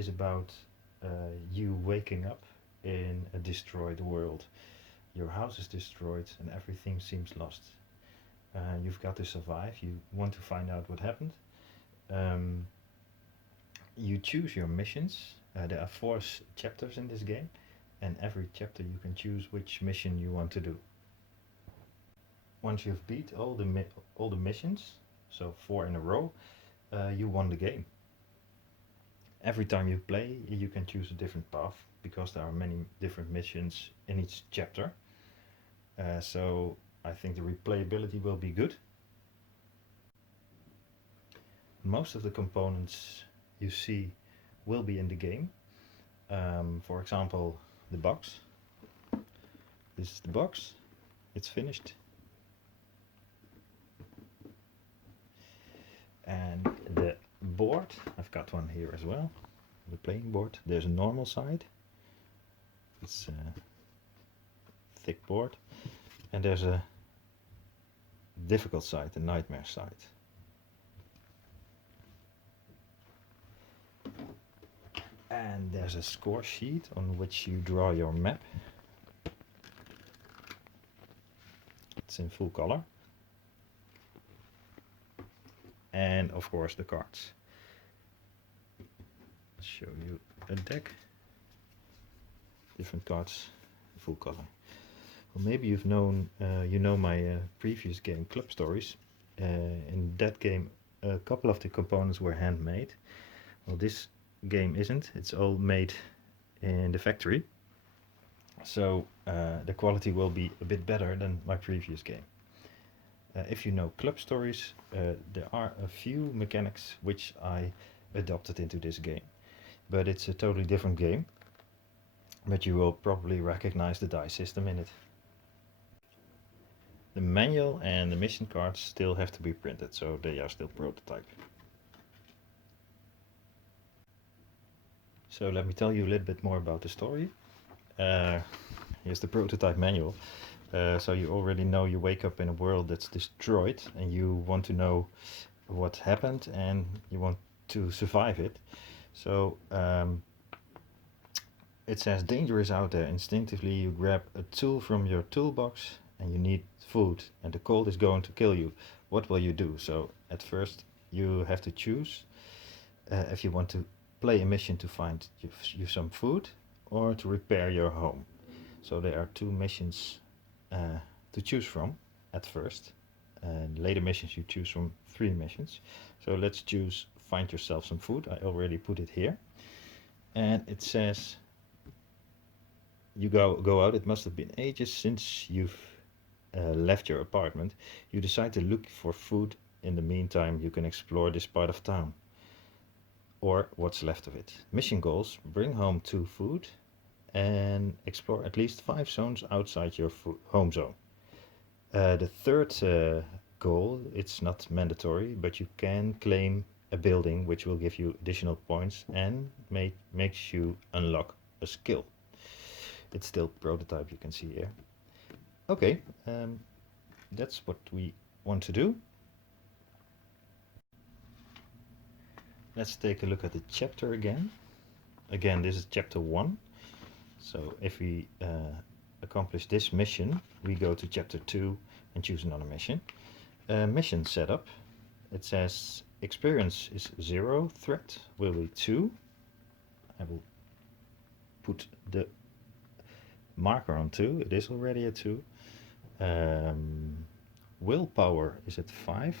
is about you waking up in a destroyed world. Your house is destroyed and everything seems lost. You've got to survive. You want to find out what happened. Um, you choose your missions. There are chapters in this game, and every chapter you can choose which mission you want to do. Once you've beat all the missions, so 4 in a row, you won the game. Every time you play, you can choose a different path because there are many different missions in each chapter. So I think the replayability will be good. Most of the components you see will be in the game. For example, the box. This is the box. It's finished. And the board, I've got one here as well. The playing board. There's a normal side. It's a thick board. And there's a difficult side, the nightmare side. And there's a score sheet on which you draw your map. It's in full color. And of course the cards. I'll show you a deck. Different cards, full color. Well, maybe you know my previous game, Club Stories. In that game, a couple of the components were handmade. Well, this game isn't. It's all made in the factory. So the quality will be a bit better than my previous game. If you know Club Stories, there are a few mechanics which I adopted into this game. But it's a totally different game. But you will probably recognize the die system in it. The manual and the mission cards still have to be printed, so they are still prototype. So let me tell you a little bit more about the story. Here's the prototype manual. So you already know you wake up in a world that's destroyed and you want to know what happened and you want to survive it. So it says danger is out there. Instinctively you grab a tool from your toolbox and you need food and the cold is going to kill you. What will you do? So at first you have to choose if you want to play a mission to find you some food or to repair your home. So there are 2 missions to choose from at first, and later missions you choose from 3 missions. So let's choose find yourself some food. I already put it here, and it says you go out. It must have been ages since you've left your apartment. You decide to look for food. In the meantime, you can explore this part of town or what's left of it. Mission goals: bring home 2 food and explore at least 5 zones outside your home zone. The third goal, it's not mandatory, but you can claim a building which will give you additional points and makes you unlock a skill. It's still prototype, you can see here. Okay, that's what we want to do. Let's take a look at the chapter again. Again, this is chapter 1. So if we accomplish this mission, we go to chapter 2 and choose another mission. Mission setup. It says experience is 0, threat will be 2. I will put the marker on 2. It is already a 2. Willpower is at 5.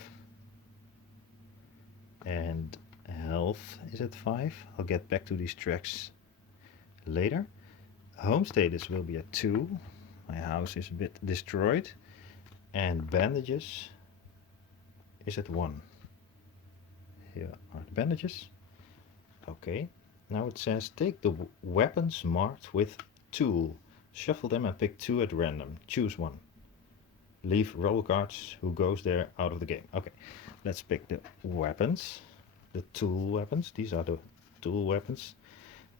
And health is at 5. I'll get back to these tracks later. Home status will be at 2. My house is a bit destroyed. And bandages is at 1. Here are the bandages. Okay. Now it says take the weapons marked with tool. Shuffle them and pick 2 at random. Choose 1. Leave roll cards who goes there out of the game. Okay. Let's pick the weapons. The tool weapons. These are the tool weapons.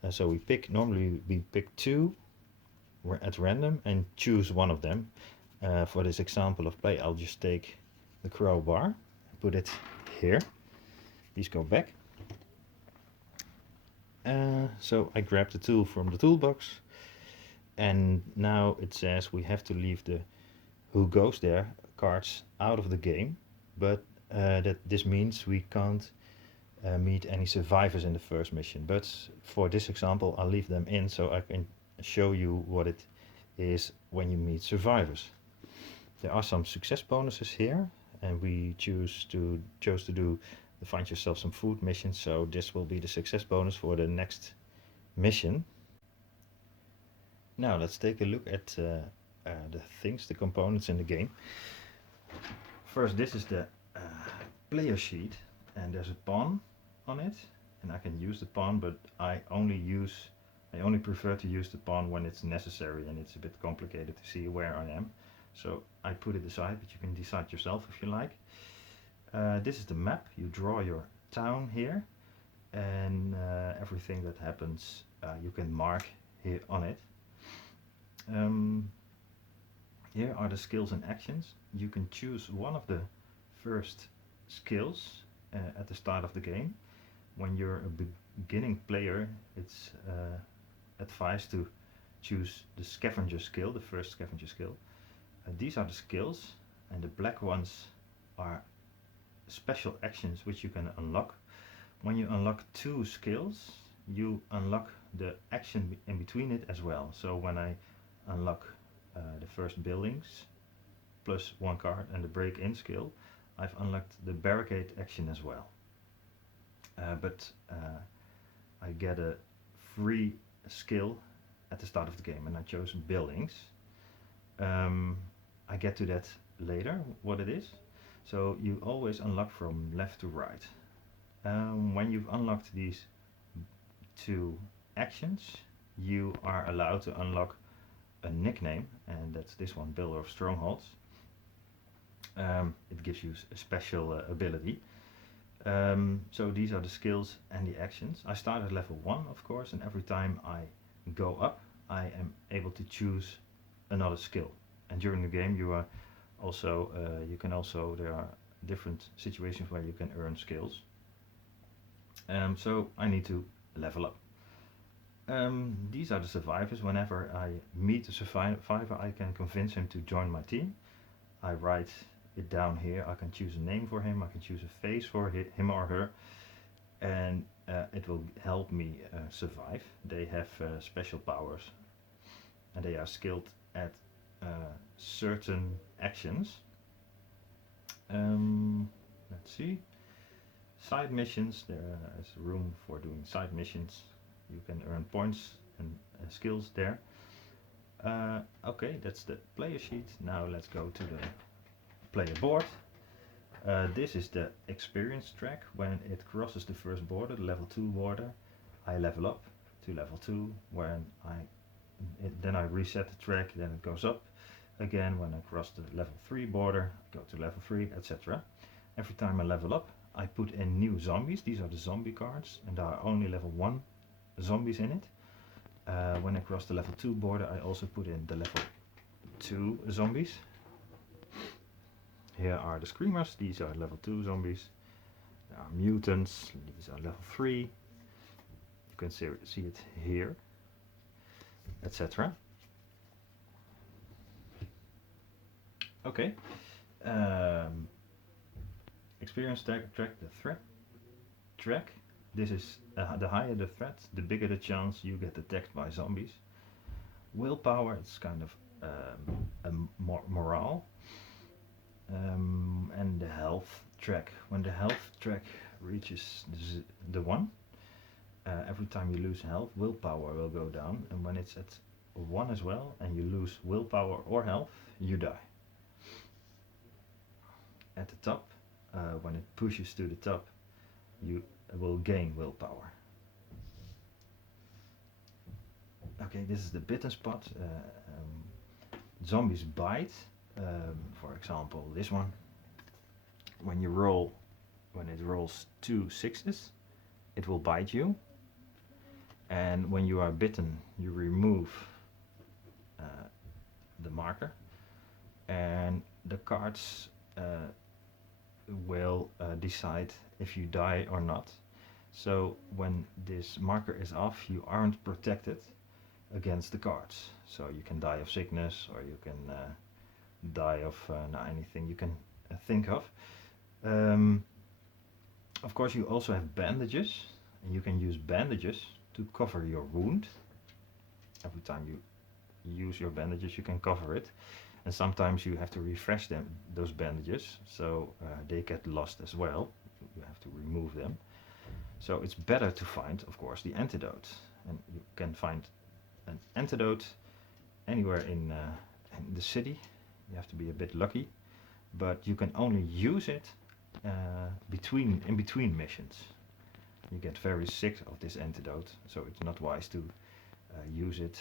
So normally we pick 2 at random and choose 1 of them. For this example of play, I'll just take the crowbar and put it here. These go back. So I grab the tool from the toolbox, and now it says we have to leave the who goes there cards out of the game, but that this means we can't meet any survivors in the first mission. But for this example, I'll leave them in so I can show you what it is when you meet survivors. There are some success bonuses here, and we chose to do the find yourself some food mission, so this will be the success bonus for the next mission. Now let's take a look at the things, the components in the game. First, this is the player sheet, and there's a pawn on it, and I can use the pawn, but I only prefer to use the pawn when it's necessary and it's a bit complicated to see where I am. So I put it aside, but you can decide yourself if you like. This is the map. You draw your town here, and everything that happens you can mark here on it. Here are the skills and actions. You can choose one of the first skills at the start of the game. When you're a beginning player, it's advised to choose the scavenger skill, the first scavenger skill. These are the skills, and the black ones are special actions which you can unlock. When you unlock 2 skills, you unlock the action in between it as well. So when I unlock the first buildings plus 1 card and the break-in skill, I've unlocked the barricade action as well. But I get a free skill at the start of the game, and I chose buildings. I get to that later, what it is. So you always unlock from left to right. When you've unlocked these 2 actions, you are allowed to unlock a nickname, and that's this one, Builder of Strongholds. It gives you a special ability. So these are the skills and the actions. I start at level 1, of course, and every time I go up, I am able to choose another skill. And during the game, you are also there are different situations where you can earn skills. So I need to level up. These are the survivors. Whenever I meet a survivor, I can convince him to join my team. I write it down here. I can choose a name for him. I can choose a face for him or her, and it will help me survive. They have special powers, and they are skilled at certain actions. Let's see. Side missions. There is room for doing side missions. You can earn points and skills there. Okay, that's the player sheet. Now let's go to the player board. This is the experience track. When it crosses the first border, the level 2 border, I level up to level 2. Then I reset the track, then it goes up again. When I cross the level 3 border, I go to level 3, etc. Every time I level up, I put in new zombies. These are the zombie cards, and there are only level 1 zombies in it. When I cross the level 2 border, I also put in the level 2 zombies. Here are the screamers. These are level 2 zombies. There are mutants. These are level 3. You can see it here, etc. Okay. Experience track, the threat track. This is the higher the threat, the bigger the chance you get attacked by zombies. Willpower, it's kind of a morale. And the health track. When the health track reaches the 1, every time you lose health, willpower will go down. And when it's at 1 as well, and you lose willpower or health, you die. At the top, when it pushes to the top, you will gain willpower. Okay, this is the bitten spot. Zombies bite. For example, this one. When it rolls 2 6s, it will bite you. And when you are bitten, you remove the marker, and the cards will decide if you die or not. So when this marker is off, you aren't protected against the cards. So you can die of sickness, or you can die of anything you can think of. Um, of course, you also have bandages, and you can use bandages to cover your wound. Every time you use your bandages, you can cover it, and sometimes you have to refresh those bandages, so they get lost as well. You have to remove them. So it's better to find, of course, the antidote, and you can find an antidote anywhere in the city. You have to be a bit lucky, but you can only use it in between missions. You get very sick of this antidote, so it's not wise to use it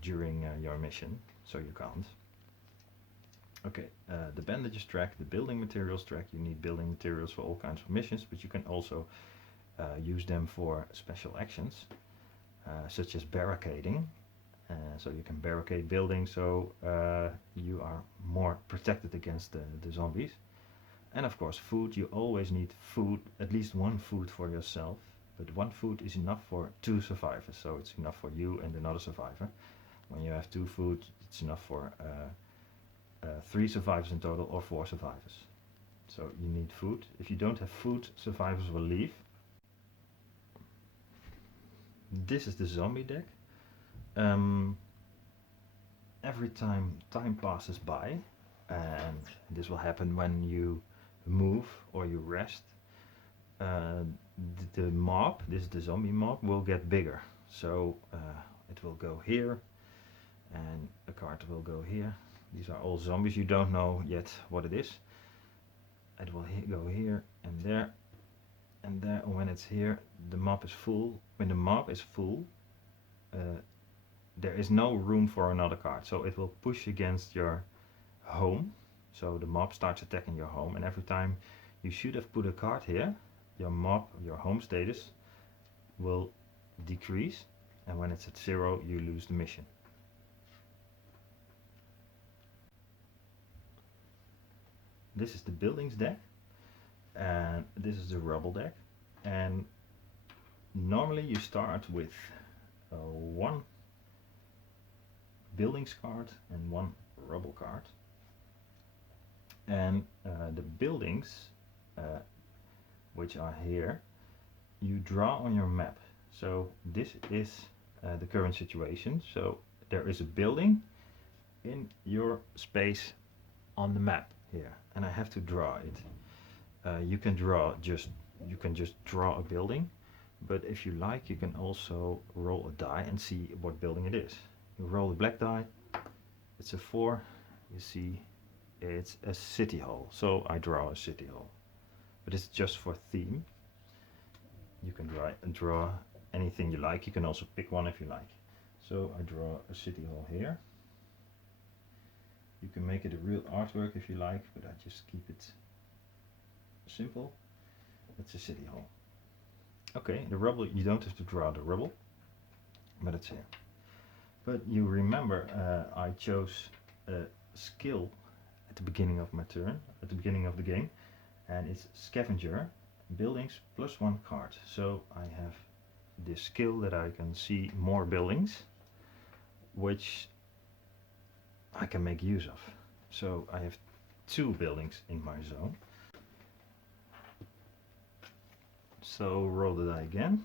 during your mission, so you can't. Okay, the bandages track, the building materials track. You need building materials for all kinds of missions, but you can also use them for special actions, such as barricading. So you can barricade buildings, so you are more protected against the zombies. And of course, food. You always need food, at least one food for yourself, but one food is enough for 2 survivors, so it's enough for you and another survivor. When you have 2 food, it's enough for 3 survivors in total, or 4 survivors. So you need food. If you don't have food, survivors will leave. This is the zombie deck. Every time passes by, and this will happen when you move or you rest, the mob, this is the zombie mob, will get bigger. So it will go here, and a card will go here. These are all zombies. You don't know yet what it is. It will go here and there and there. When it's here, the mob is full. When the mob is full, there is no room for another card, so it will push against your home. So the mob starts attacking your home, and every time you should have put a card here, your home status will decrease, and when it's at 0, you lose the mission. This is the buildings deck, and this is the rubble deck. And normally you start with 1 buildings card and 1 rubble card. And the buildings, which are here, you draw on your map. So this is the current situation. So there is a building in your space on the map here, and I have to draw it. You can just draw a building, but if you like, you can also roll a die and see what building it is. You roll a black die, it's a 4, you see it's a city hall, so I draw a city hall. But it's just for theme. You can draw anything you like. You can also pick one if you like. So I draw a city hall here. You can make it a real artwork if you like, but I just keep it simple. It's a city hall. Okay, the rubble, you don't have to draw the rubble, but it's here. But you remember I chose a skill at the beginning of my turn, at the beginning of the game, and it's scavenger, buildings plus 1 card. So I have this skill that I can see more buildings, which I can make use of. So I have 2 buildings in my zone. So roll the die again.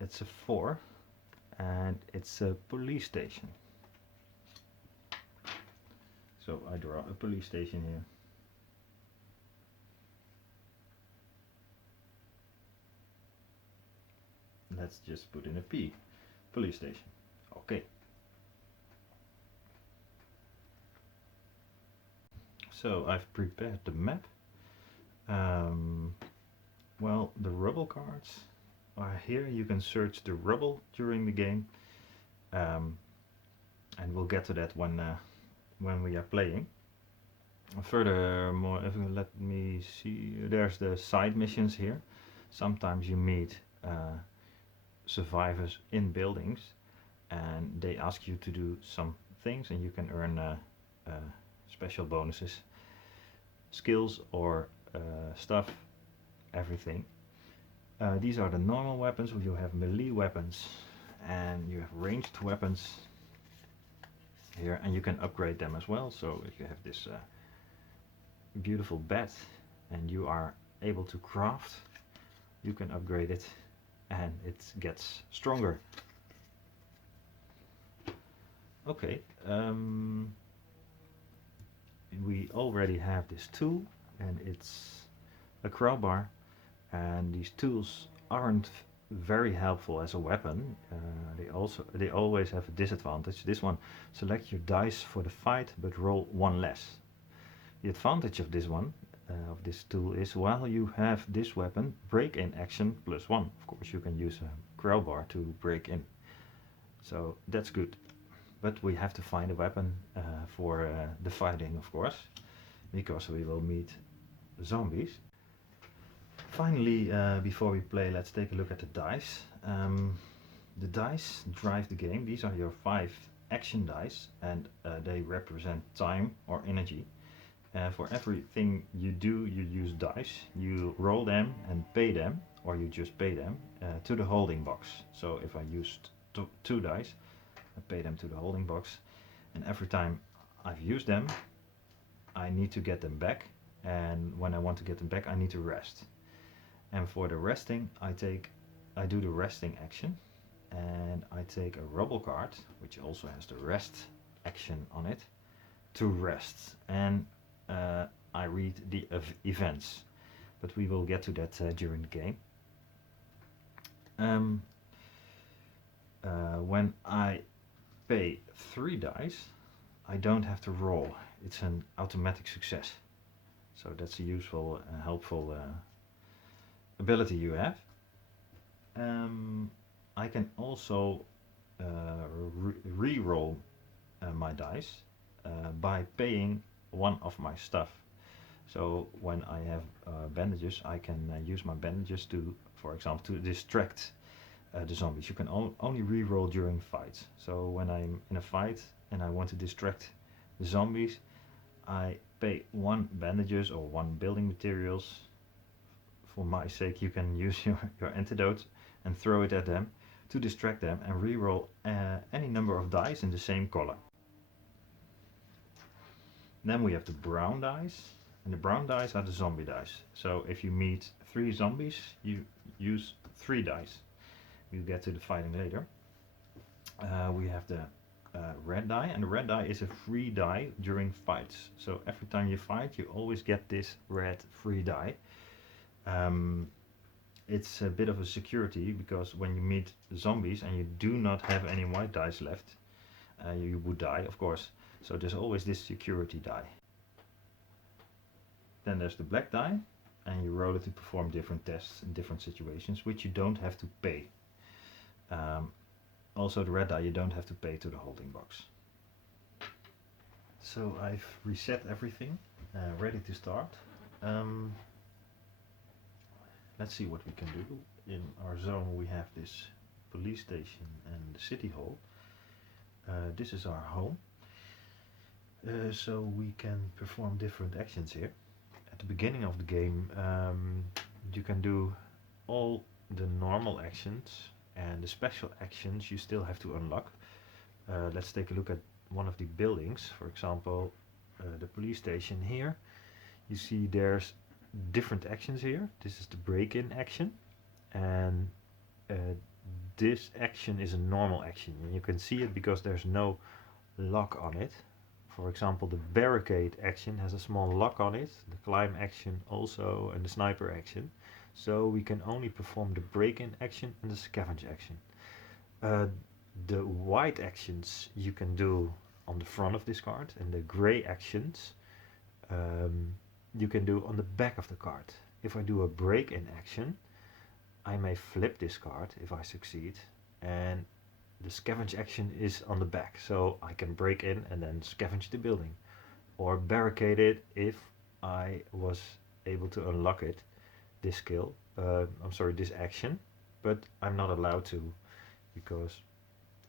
It's a 4, and it's a police station. So I draw a police station here. Let's just put in a P. Police station. Okay. So I've prepared the map. Well, the rubble cards are here. You can search the rubble during the game, and we'll get to that when we are playing. Furthermore, if you let me see, there's the side missions here. Sometimes you meet survivors in buildings, and they ask you to do some things, and you can earn special bonuses, skills or stuff, everything. These are the normal weapons. You have melee weapons and you have ranged weapons here, and you can upgrade them as well. So if you have this beautiful bat and you are able to craft, you can upgrade it and it gets stronger. Okay, we already have this tool and it's a crowbar, and these tools aren't very helpful as a weapon. They always have a disadvantage. This one: select your dice for the fight but roll one less. The advantage of this one, of this tool, is while you have this weapon, break in action +1. Of course you can use a crowbar to break in, so that's good. But we have to find a weapon for the fighting, of course, because we will meet zombies. Finally, before we play, let's take a look at the dice. The dice drive the game. These are your 5 action dice, and they represent time or energy. For everything you do, you use dice. You roll them and pay them, or you just pay them to the holding box. So if I used 2 dice, I pay them to the holding box, and every time I've used them, I need to get them back, and when I want to get them back, I need to rest. And for the resting, I do the resting action, and I take a rubble card, which also has the rest action on it, to rest. And I read the events, but we will get to that during the game. When I pay 3 dice, I don't have to roll. It's an automatic success. So that's a useful, helpful ability you have. I can also re-roll my dice by paying one of my stuff. So when I have bandages, I can use my bandages to, for example, to distract the zombies. You can only re-roll during fights. So when I'm in a fight and I want to distract the zombies, I pay 1 bandages or 1 building materials. For my sake, you can use your antidote and throw it at them to distract them, and re-roll any number of dice in the same color. Then we have the brown dice, and the brown dice are the zombie dice. So if you meet 3 zombies, you use 3 dice. We'll get to the fighting later. We have the red die, and the red die is a free die during fights. So every time you fight, you always get this red free die. It's a bit of a security, because when you meet zombies and you do not have any white dice left, you would die, of course. So there's always this security die. Then there's the black die, and you roll it to perform different tests in different situations, which you don't have to pay. Also the red die, you don't have to pay to the holding box. So I've reset everything, ready to start. Let's see what we can do. In our zone we have this police station and the city hall. This is our home. So we can perform different actions here. At the beginning of the game, you can do all the normal actions, and the special actions you still have to unlock. Let's take a look at one of the buildings. For example, the police station here. You see there's different actions here. This is the break-in action, and this action is a normal action, and you can see it because there's no lock on it. For example, the barricade action has a small lock on it, the climb action also, and the sniper action. So we can only perform the break-in action and the scavenge action. The white actions you can do on the front of this card, and the gray actions you can do on the back of the card. If I do a break-in action, I may flip this card if I succeed, and the scavenge action is on the back, so I can break in and then scavenge the building, or barricade it if I was able to unlock it, this skill, this action, but I'm not allowed to because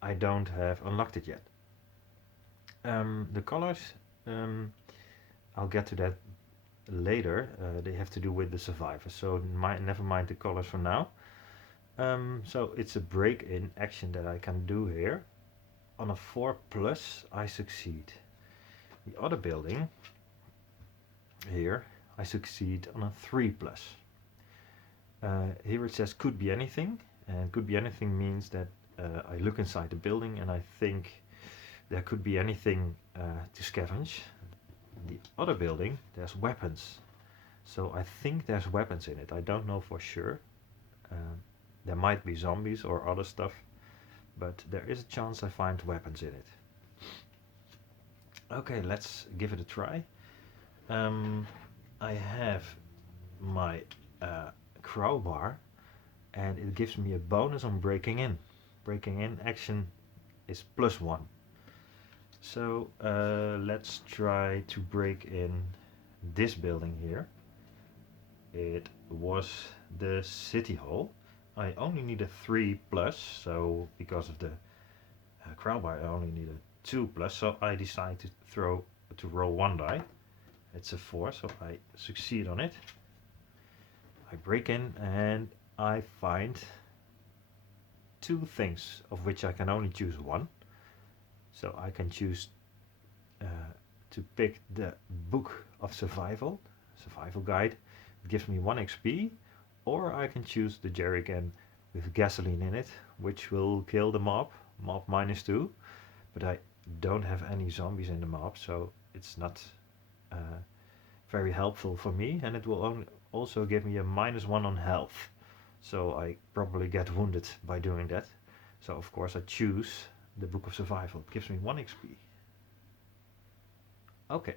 I don't have unlocked it yet. The colors, I'll get to that later. They have to do with the survivors, so never mind the colors for now. So it's a break-in action that I can do here. On a 4 plus, I succeed. The other building here, I succeed on a 3 plus. Here it says could be anything, and could be anything means that I look inside the building and I think there could be anything to scavenge. The other building, there's weapons. So I think there's weapons in it. I don't know for sure. There might be zombies or other stuff, but there is a chance I find weapons in it. Okay, let's give it a try. I have my crowbar, and it gives me a bonus on breaking in. Breaking in action is +1. So let's try to break in this building here. It was the city hall. I only need a 3 plus, so because of the crowbar I only need a 2 plus, so I decide to roll 1 die. It's a 4, so I succeed on it. I break in and I find 2 things, of which I can only choose 1. So I can choose to pick the book of survival guide. It gives me 1 XP, or I can choose the jerrycan with gasoline in it, which will kill the mob -2, but I don't have any zombies in the mob, so it's not very helpful for me, and it will also give me a -1 on health, so I probably get wounded by doing that. So of course I choose the book of survival. It gives me 1 XP. Okay,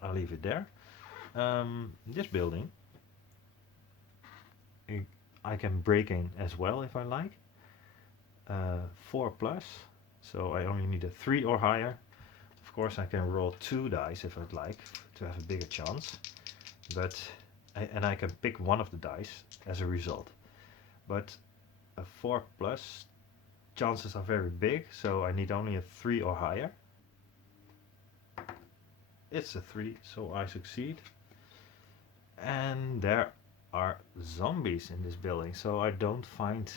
I'll leave it there. This building I can break in as well if I like. 4 plus, so I only need a 3 or higher. Of course I can roll 2 dice if I'd like to have a bigger chance, but I can pick one of the dice as a result. But a 4 plus chances are very big, so I need only a 3 or higher. It's a 3, so I succeed. And there are zombies in this building, so I don't find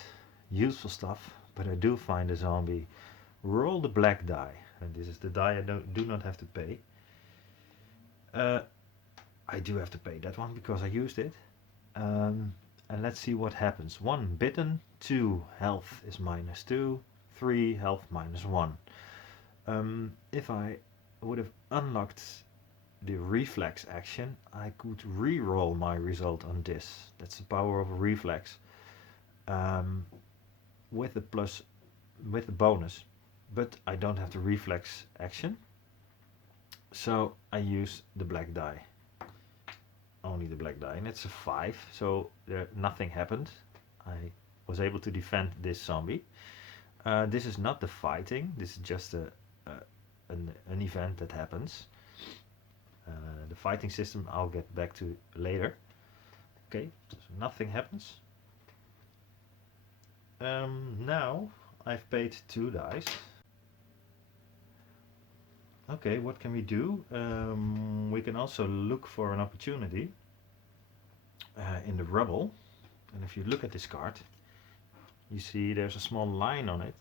useful stuff, but I do find a zombie. Roll the black die, and this is the die I do not have to pay. I do have to pay that one because I used it. And let's see what happens. 1 bitten, 2 health is -2, 3 health -1. If I would have unlocked the reflex action, I could re-roll my result on this. That's the power of a reflex, with the bonus, but I don't have the reflex action, so I use the black die. Only the black die, and it's a 5, so nothing happened. I was able to defend this zombie. This is not the fighting, this is just an event that happens. The fighting system I'll get back to later. Okay, so nothing happens. Now I've paid 2 dice. Okay, what can we do? We can also look for an opportunity in the rubble. And if you look at this card, you see there's a small line on it,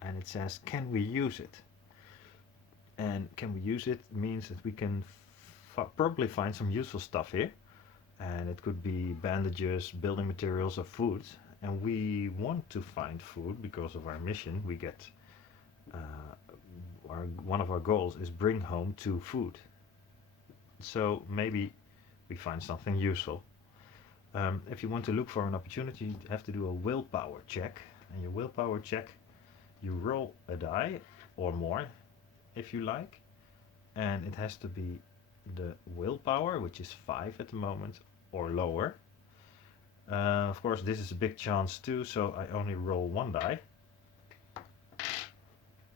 and it says, can we use it? And can we use it means that we can probably find some useful stuff here, and it could be bandages, building materials, or food, and we want to find food because of our mission. We get one of our goals is bring home 2 food, so maybe we find something useful. If you want to look for an opportunity, you have to do a willpower check, and your willpower check, you roll a die or more if you like, and it has to be the willpower, which is 5 at the moment, or lower. Of course this is a big chance too, so I only roll 1 die.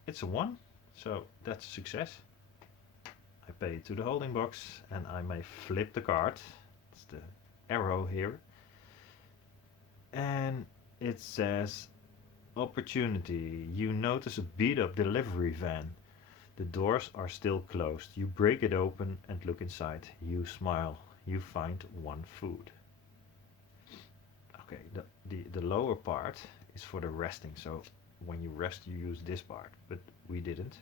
It's a 1, so that's a success. I pay it to the holding box, and I may flip the card. It's the arrow here, and it says opportunity. You notice a beat up delivery van. The doors are still closed. You break it open and look inside. You smile. You find 1 food. Okay, the lower part is for the resting. So when you rest, you use this part, but we didn't.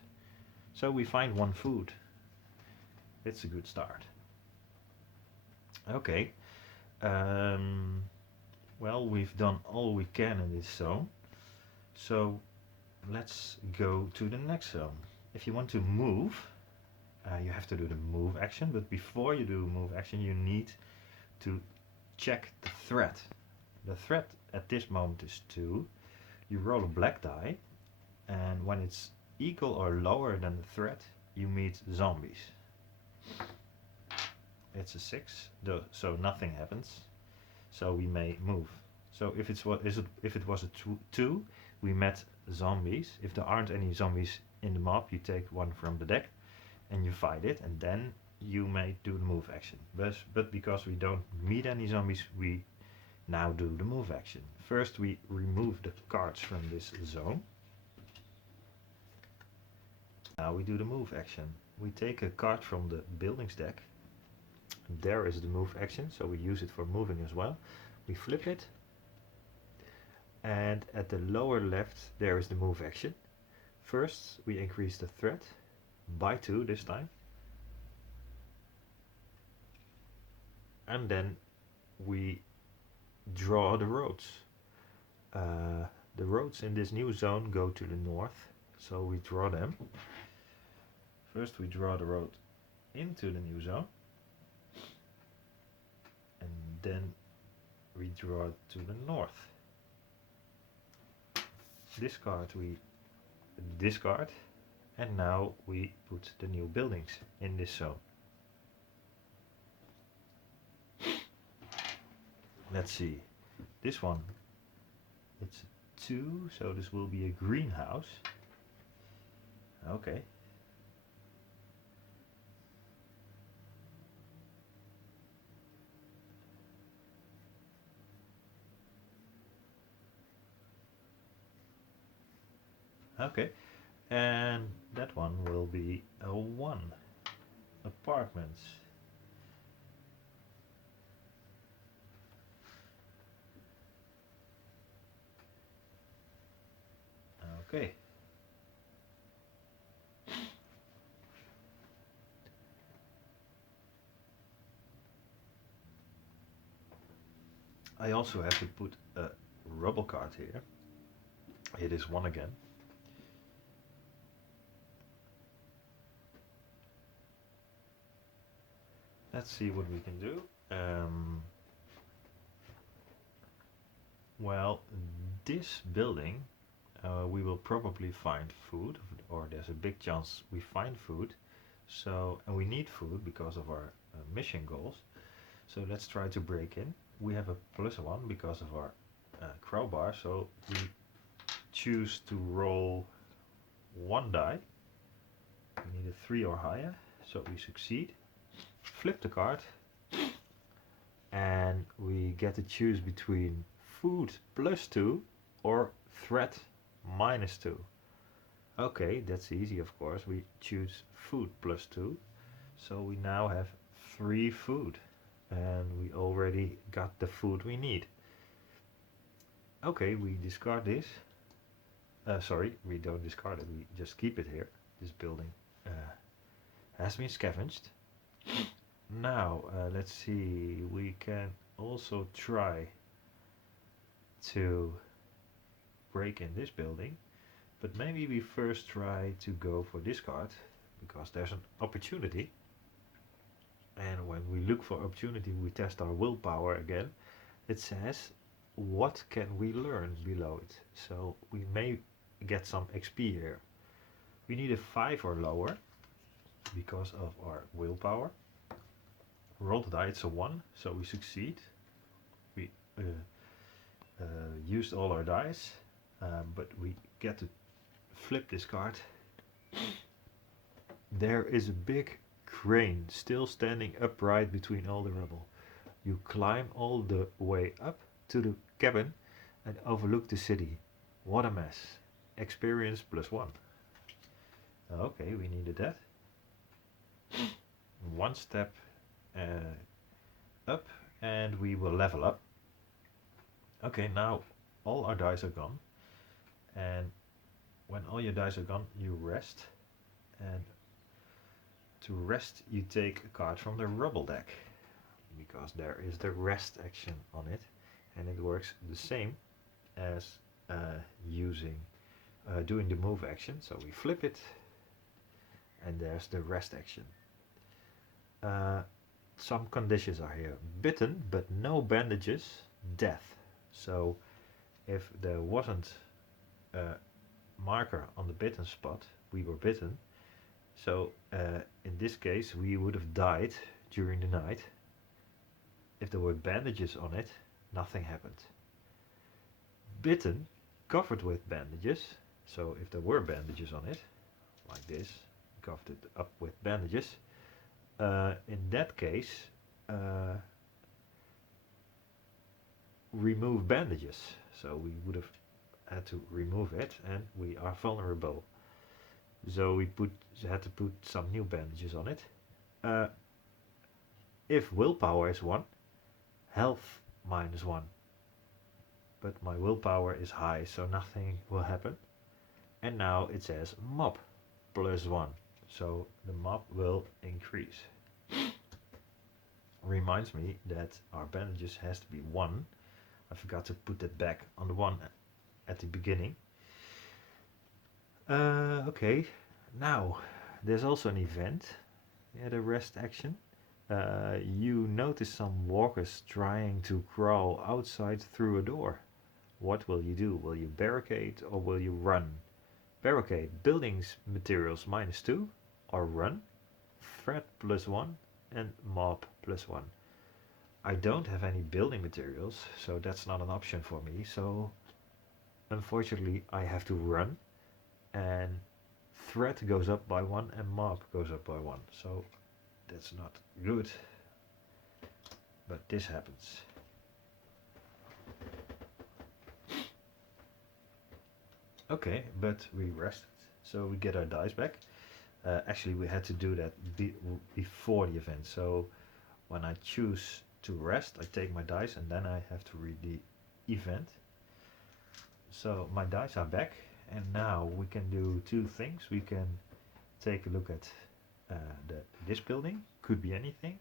So we find one food. It's a good start. Okay. Um, well, we've done all we can in this zone. So let's go to the next zone. If you want to move, you have to do the move action, but before you do move action, you need to check the threat. The threat at this moment is 2. You roll a black die, and when it's equal or lower than the threat, you meet zombies. It's a 6, so nothing happens. So we may move. So if it was a 2, we met zombies. If there aren't any zombies in the mob, you take one from the deck and you fight it, and then you may do the move action. But because we don't meet any zombies, we now do the move action. First we remove the cards from this zone. Now we do the move action. We take a card from the buildings deck. There is the move action, so we use it for moving as well. We flip it, and at the lower left there is the move action. First we increase the threat by 2 this time, and then we draw the roads. The roads in this new zone go to the north, so we draw them. First we draw the road into the new zone, and then we draw to the north. This card we discard, and now we put the new buildings in this zone. Let's see, this one, it's a 2, so this will be a greenhouse. Okay. Okay, and that one will be a 1. Apartments. Okay. I also have to put a rubble card here. It is 1 again. Let's see what we can do. Well, this building, we will probably find food, or there's a big chance we find food. So, and we need food because of our mission goals. So let's try to break in. We have a +1 because of our crowbar, so we choose to roll 1 die. We need a 3 or higher, so we succeed. Flip the card, and we get to choose between food +2 or threat -2. Okay, that's easy, of course. We choose food +2, so we now have 3 food, and we already got the food we need. Okay, we discard this. Sorry, we don't discard it, we just keep it here. This building has been scavenged. Now, let's see, we can also try to break in this building, but maybe we first try to go for this card, because there's an opportunity, and when we look for opportunity we test our willpower again. It says, what can we learn below it? So we may get some XP here. We need a 5 or lower because of our willpower. Roll the die, it's a 1, so we succeed. We used all our dice, but we get to flip this card. There is a big crane still standing upright between all the rubble. You climb all the way up to the cabin and overlook the city. What a mess. Experience +1. Okay, we needed that. 1 step up, and we will level up. Okay, now all our dice are gone, and when all your dice are gone, you rest, and to rest you take a card from the rubble deck, because there is the rest action on it, and it works the same as using doing the move action. So we flip it, and there's the rest action. Some conditions are here: bitten but no bandages, death. So if there wasn't a marker on the bitten spot, we were bitten. So in this case we would have died during the night. If there were bandages on it, nothing happened. Bitten, covered with bandages. So if there were bandages on it, like this, covered it up with bandages, in that case, remove bandages. So we would have had to remove it, and we are vulnerable. So we had to put some new bandages on it. If willpower is 1, health -1. But my willpower is high, so nothing will happen. And now it says mob +1. So the mob will increase. Reminds me that our bandages has to be 1. I forgot to put that back on the 1 at the beginning. Okay, now there's also an event. Yeah, the rest action. You notice some walkers trying to crawl outside through a door. What will you do? Will you barricade or will you run? Barricade, buildings materials -2, or run, threat +1, and mob +1. I don't have any building materials, so that's not an option for me. So unfortunately I have to run, and threat goes up by 1 and mob goes up by 1. So that's not good, but this happens. Okay, but we rested, so we get our dice back. Actually, we had to do that before the event. So when I choose to rest, I take my dice, and then I have to read the event. So my dice are back, and now we can do 2 things. We can take a look at this building, could be anything,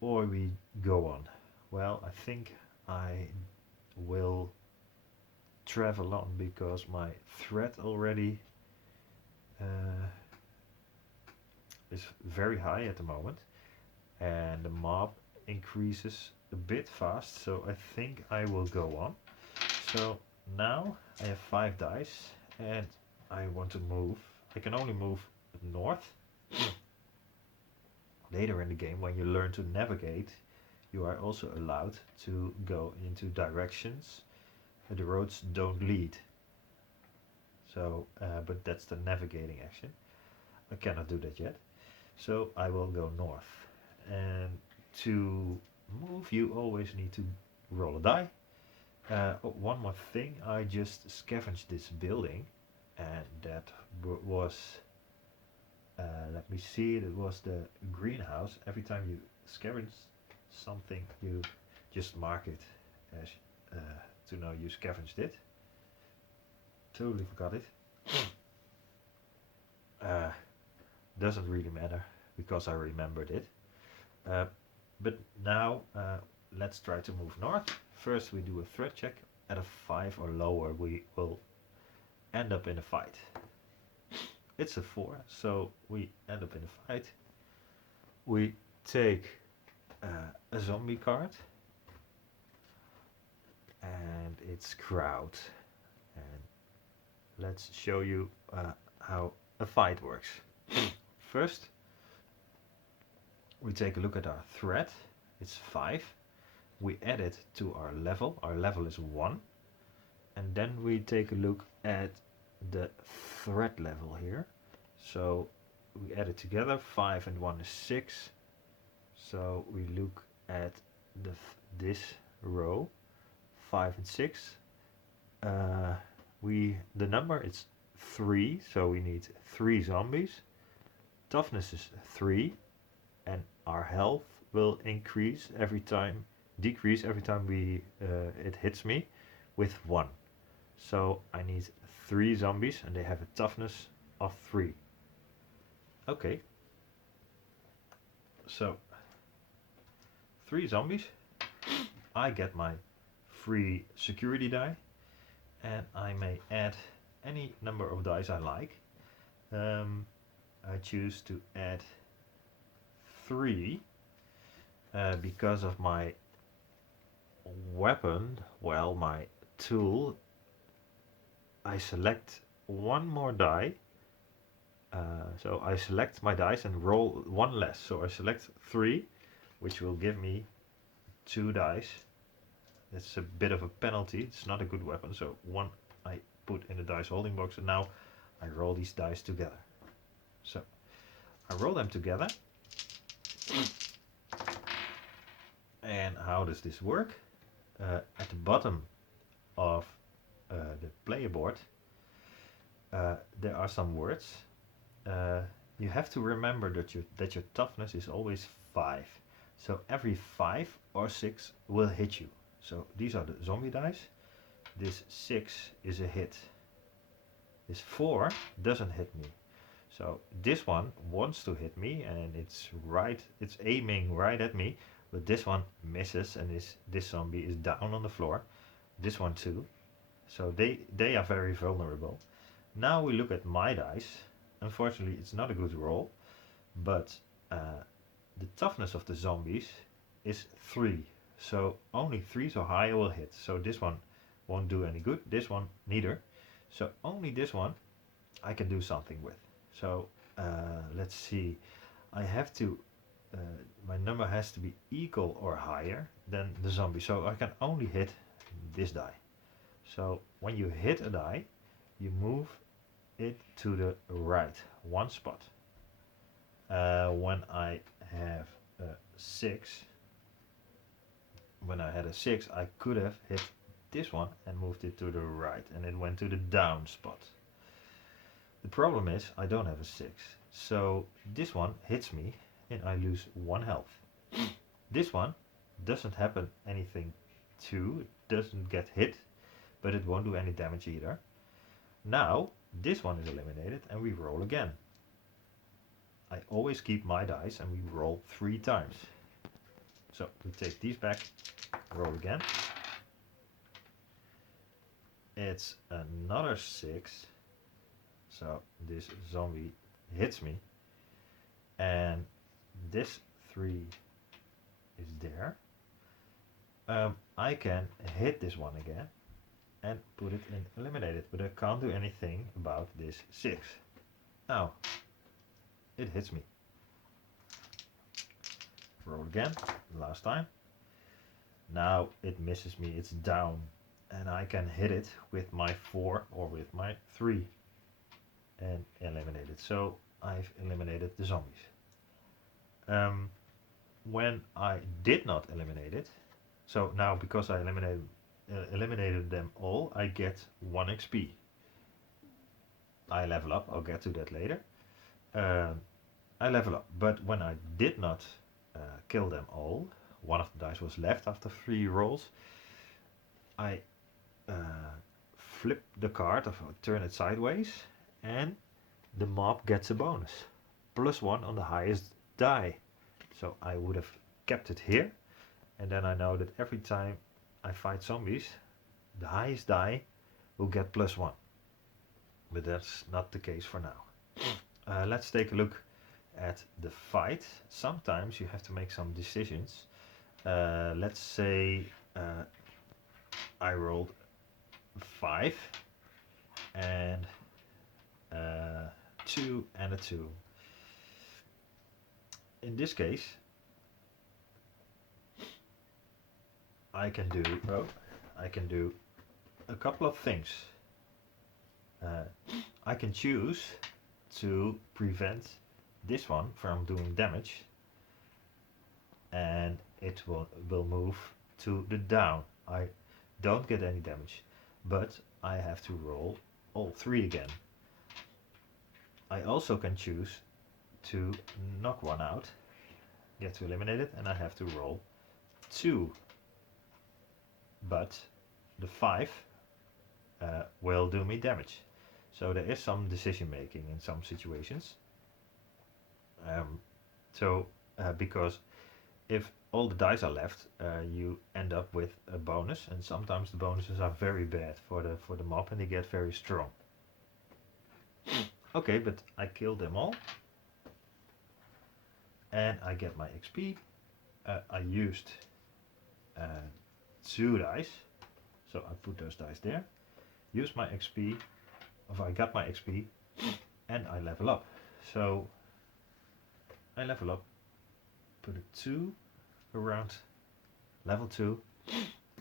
or we go on. Well, I think I will travel on because my threat already is very high at the moment, and the mob increases a bit fast, so I think I will go on. So now I have 5 dice, and I want to move. I can only move north. Later in the game, when you learn to navigate, you are also allowed to go into directions the roads don't lead. So, but that's the navigating action. I cannot do that yet. So I will go north. And to move, you always need to roll a die. One more thing, I just scavenged this building, and that was, let me see, it was the greenhouse. Every time you scavenge something, you just mark it as to know you scavenged it. Totally forgot it. Doesn't really matter because I remembered it. But now let's try to move north. First we do a threat check. At a 5 or lower we will end up in a fight. It's a 4, so we end up in a fight. We take a zombie card, and it's crowd. And let's show you how a fight works. First, we take a look at our threat. It's 5. We add it to our level. Our level is 1. And then we take a look at the threat level here. So we add it together. 5 and 1 is 6. So we look at this row. 5 and 6. The number is 3, so we need 3 zombies. Toughness is 3, and our health will increase every time decrease every time it hits me with 1. So I need 3 zombies and they have a toughness of 3. Okay. So 3 zombies. I get my free security die and I may add any number of dice I like. I choose to add 3 because of my weapon, well, my tool. I select one more die, so I select my dice and roll 1 less, so I select 3, which will give me 2 dice. That's a bit of a penalty, it's not a good weapon, so 1 I put in the dice holding box, and now I roll these dice together. So I roll them together. And how does this work? At the bottom of the player board there are some words. You have to remember that your toughness is always 5. So every 5 or 6 will hit you. So these are the zombie dice. This 6 is a hit. This 4 doesn't hit me. So this one wants to hit me and it's aiming right at me, but this one misses and this zombie is down on the floor. This one too. So they are very vulnerable. Now we look at my dice. Unfortunately it's not a good roll, but the toughness of the zombies is 3. So only 3s or higher will hit. So this one won't do any good, this one neither. So only this one I can do something with. So let's see, I have to, my number has to be equal or higher than the zombie. So I can only hit this die. So when you hit a die, you move it to the right, 1 spot. When I have a 6, when I had a 6, I could have hit this one and moved it to the right, and it went to the down spot. The problem is I don't have a 6, so this one hits me and I lose 1 health. This one doesn't happen anything to, it doesn't get hit, but it won't do any damage either. Now this one is eliminated and we roll again. I always keep my dice and we roll 3 times. So we take these back, roll again. It's another 6. So this zombie hits me and this 3 is there. I can hit this one again and put it in eliminated, but I can't do anything about this 6. Now it hits me. Roll again, last time. Now it misses me, it's down, and I can hit it with my 4 or with my 3 and eliminate it. So I've eliminated the zombies. When I did not eliminate it, so now because I eliminated them all, I get 1 XP. I level up, I'll get to that later. I level up, but when I did not kill them all, one of the dice was left after 3 rolls, I flip the card, or turn it sideways, and the mob gets a bonus. +1 on the highest die. So I would have kept it here, and then I know that every time I fight zombies, the highest die will get +1. But that's not the case for now. Let's take a look at the fight. Sometimes you have to make some decisions. Let's say I rolled 5 and 2 and a 2. In this case, I can do a couple of things. I can choose to prevent this one from doing damage, and it will move to the down. I don't get any damage, but I have to roll all 3 again. I also can choose to knock one out, get to eliminate it, and I have to roll 2 but the 5 will do me damage. So there is some decision making in some situations. Um, because if all the dice are left, you end up with a bonus, and sometimes the bonuses are very bad for the mob, and they get very strong. Okay, but I killed them all, and I get my XP. I used 2 dice, so I put those dice there. Use my XP, or I got my XP, and I level up. So I level up, put a 2 around level 2.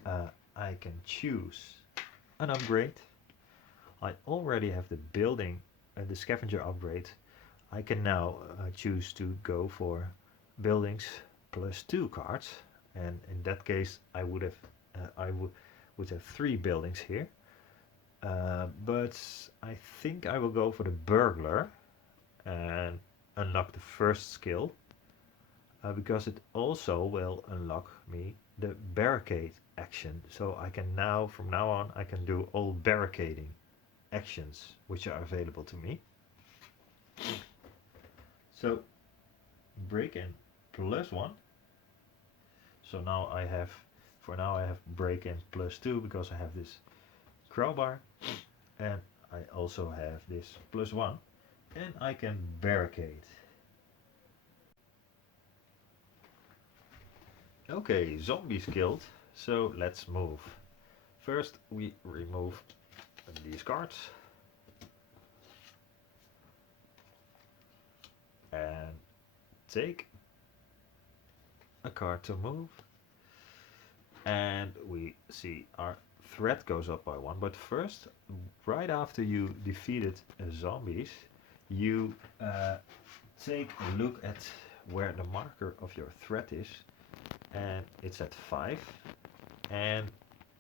I can choose an upgrade. I already have the building, the scavenger upgrade. I can now choose to go for buildings +2 cards, and in that case I would have 3 buildings here. But I think I will go for the burglar and unlock the first skill, because it also will unlock me the barricade action. So I can now, from now on, I can do all barricading actions which are available to me. So break in +1. So now I have, for now I have break in +2 because I have this crowbar, and I also have this +1, and I can barricade. Okay, zombies killed, so let's move. First we remove these cards and take a card to move, and we see our threat goes up by 1. But first, right after you defeated zombies, you take a look at where the marker of your threat is, and it's at 5. And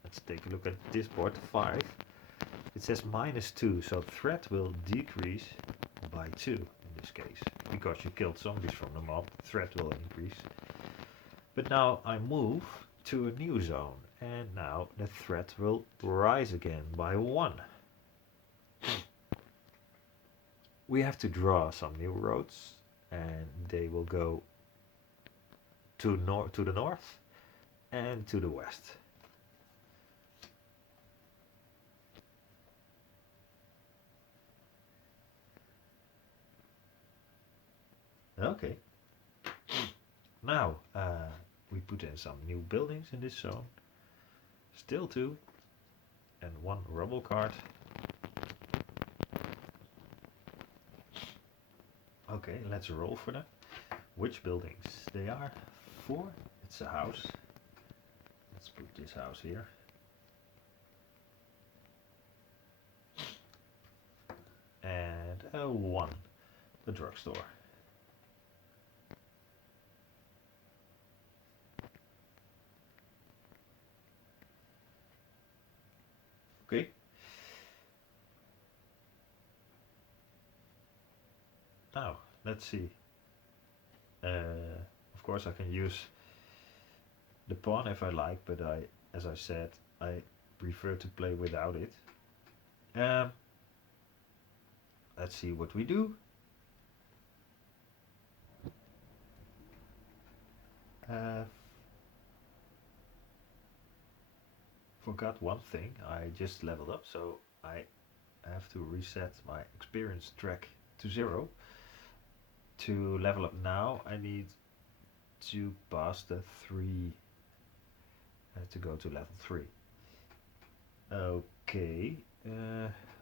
let's take a look at this board. 5, it says -2, so threat will decrease by 2 in this case, because you killed zombies from the mob. Threat will increase. But now I move to a new zone, and now the threat will rise again by 1. We have to draw some new roads, and they will go to the north and to the west. Okay. Now we put in some new buildings in this zone. Still 2 and 1 rubble card. Okay, let's roll for them. Which buildings they are? 4, it's a house. Let's put this house here. And a 1, the drugstore. Okay. Now, let's see. Of course I can use the pawn if I like, but as I said, I prefer to play without it. Let's see what we do. Forgot one thing. I just leveled up, so I have to reset my experience track to 0. To level up now, I need to pass the 3 to go to level 3. Okay.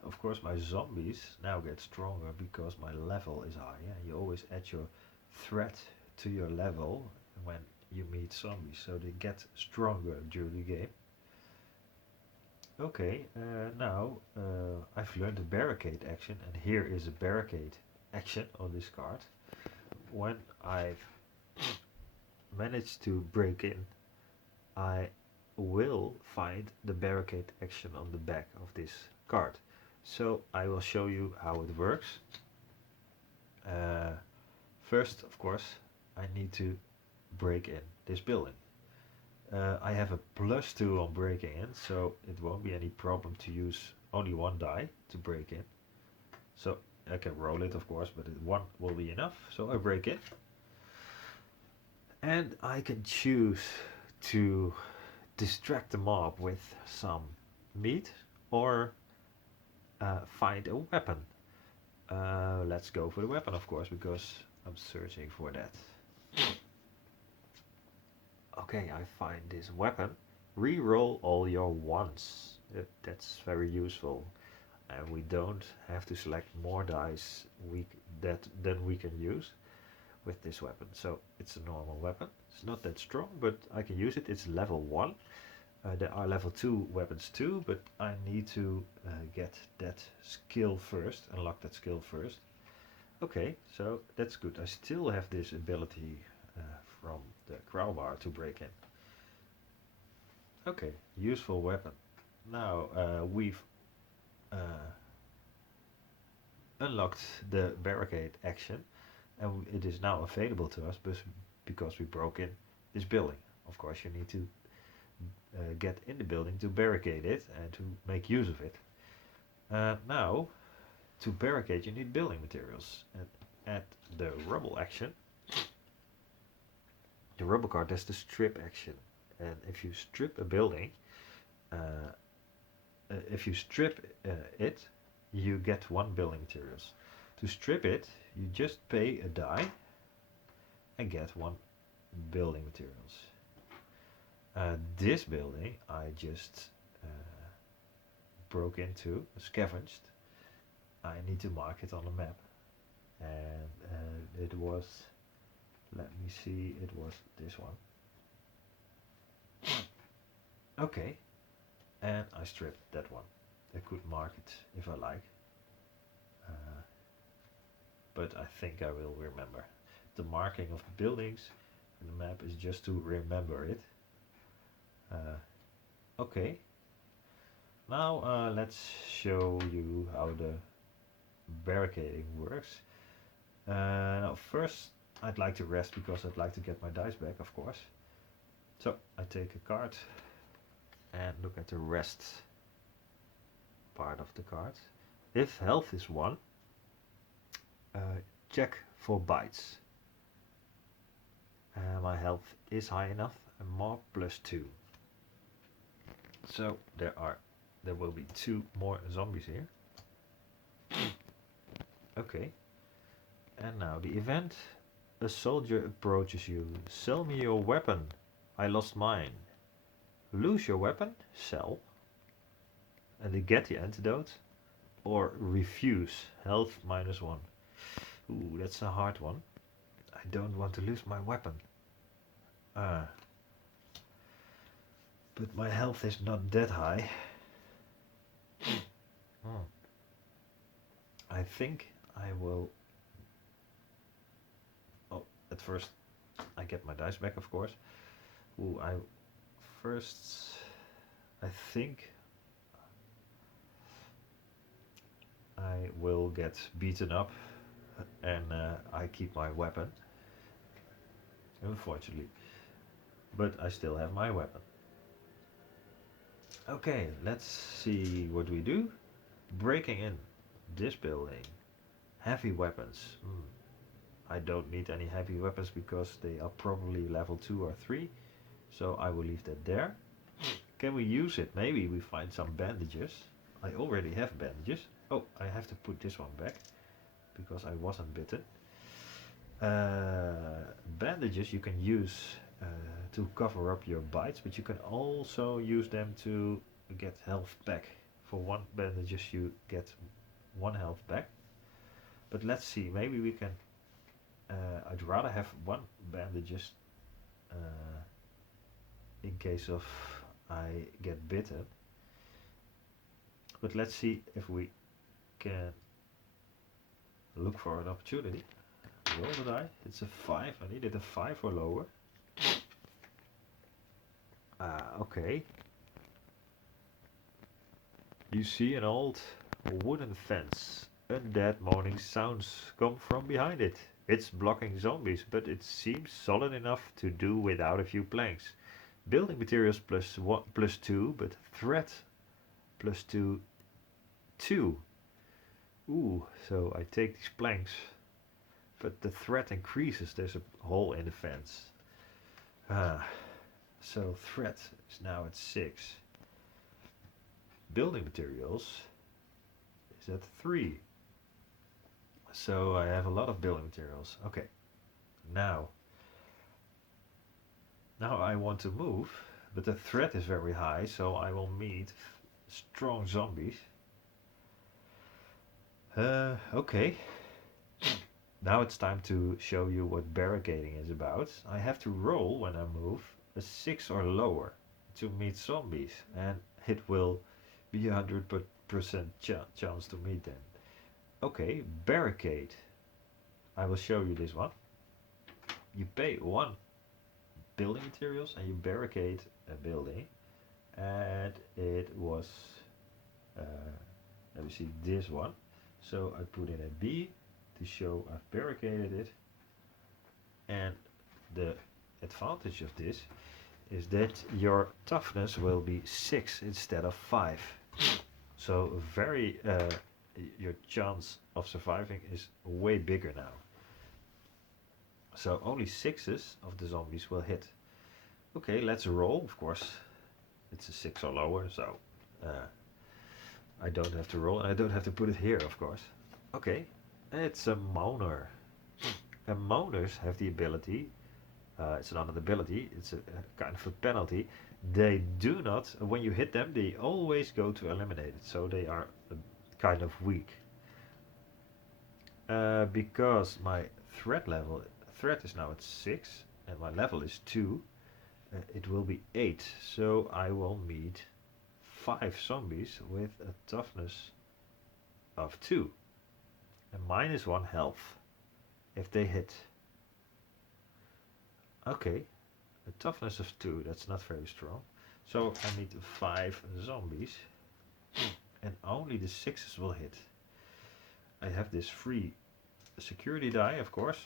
Of course my zombies now get stronger because my level is higher. You always add your threat to your level when you meet zombies, so they get stronger during the game. Okay, now I've learned the barricade action, and here is a barricade action on this card. When I've managed to break in, I will find the barricade action on the back of this card. So I will show you how it works. First, of course, I need to break in this building. I have a +2 on breaking in, so it won't be any problem to use only one die to break in. So I can roll it, of course, but one will be enough. So I break in. And I can choose to distract the mob with some meat or find a weapon. Let's go for the weapon, of course, because I'm searching for that. Okay, I find this weapon. Reroll all your ones. That's very useful. And we don't have to select more dice than we can use with this weapon. So it's a normal weapon. It's not that strong, but I can use it. It's level 1. There are level 2 weapons too, but I need to get that skill first, unlock that skill first. Okay, so that's good. I still have this ability from the crowbar to break in. Okay, useful weapon. Now we've unlocked the barricade action, and it is now available to us because we broke in this building. Of course, you need to get in the building to barricade it and to make use of it. Now, to barricade, you need building materials, and at the rubble action, the rubble card has the strip action, and if you strip a building, if you strip it, you get 1 building materials. To strip it, you just pay a die and get 1 building materials. This building I just broke into, scavenged. I need to mark it on the map, and it was, let me see, it was this one. Okay, and I stripped that one. I could mark it if I like, but I think I will remember. The marking of buildings in the map is just to remember it. Okay, now let's show you how the barricading works. Now first I'd like to rest because I'd like to get my dice back, of course. So I take a card and look at the rest part of the card. If health is 1, check for bites. My health is high enough, and more +2. So there will be 2 more zombies here. Okay. And now the event. A soldier approaches you. Sell me your weapon. I lost mine. Lose your weapon? Sell. And they get the antidote. Or refuse. Health -1. Ooh, that's a hard one. I don't want to lose my weapon. But my health is not that high. I think I will... Oh, at first I get my dice back, of course. Ooh, I think I will get beaten up and I keep my weapon, unfortunately. But I still have my weapon. Okay, let's see what we do. Breaking in this building. Heavy weapons. I don't need any heavy weapons because they are probably level 2 or 3. So I will leave that there. Can we use it? Maybe we find some bandages. I already have bandages. Oh, I have to put this one back because I wasn't bitten. Bandages you can use to cover up your bites, but you can also use them to get health back. For 1 bandages you get 1 health back. But let's see, maybe we can... I'd rather have 1 bandages in case of I get bitten. But let's see if we can look for an opportunity. Roll the die. It's a 5. I needed a 5 or lower. Okay. You see an old wooden fence. Undead moaning sounds come from behind it. It's blocking zombies, but it seems solid enough to do without a few planks. Building materials plus 1 plus 2, but threat plus 2, 2. Ooh, so I take these planks, but the threat increases. There's a hole in the fence. So threat is now at 6. Building materials is at 3. So I have a lot of building materials. Okay, now I want to move, but the threat is very high, so I will meet strong zombies. Okay. Now it's time to show you what barricading is about. I have to roll when I move a 6 or lower to meet zombies, and it will be 100% chance to meet them. Okay, barricade. I will show you this one. You pay 1 building materials and you barricade a building, and it was let me see, this one. So I put in a B to show I've barricaded it, and the advantage of this is that your toughness will be 6 instead of 5. So very your chance of surviving is way bigger now. So only 6s of the zombies will hit. Okay, let's roll. Of course, it's a 6 or lower, so I don't have to roll, and I don't have to put it here, of course. Okay, it's a moaner. And moaners have the ability, it's not an ability, it's a kind of a penalty. They do not, when you hit them, they always go to eliminated, so they are kind of weak. Because my threat is now at 6, and my level is 2, it will be 8, so I will meet 5 zombies with a toughness of 2 and minus 1 health if they hit. Okay, a toughness of 2, that's not very strong. So I need 5 zombies, and only the 6s will hit. I have this free security die, of course,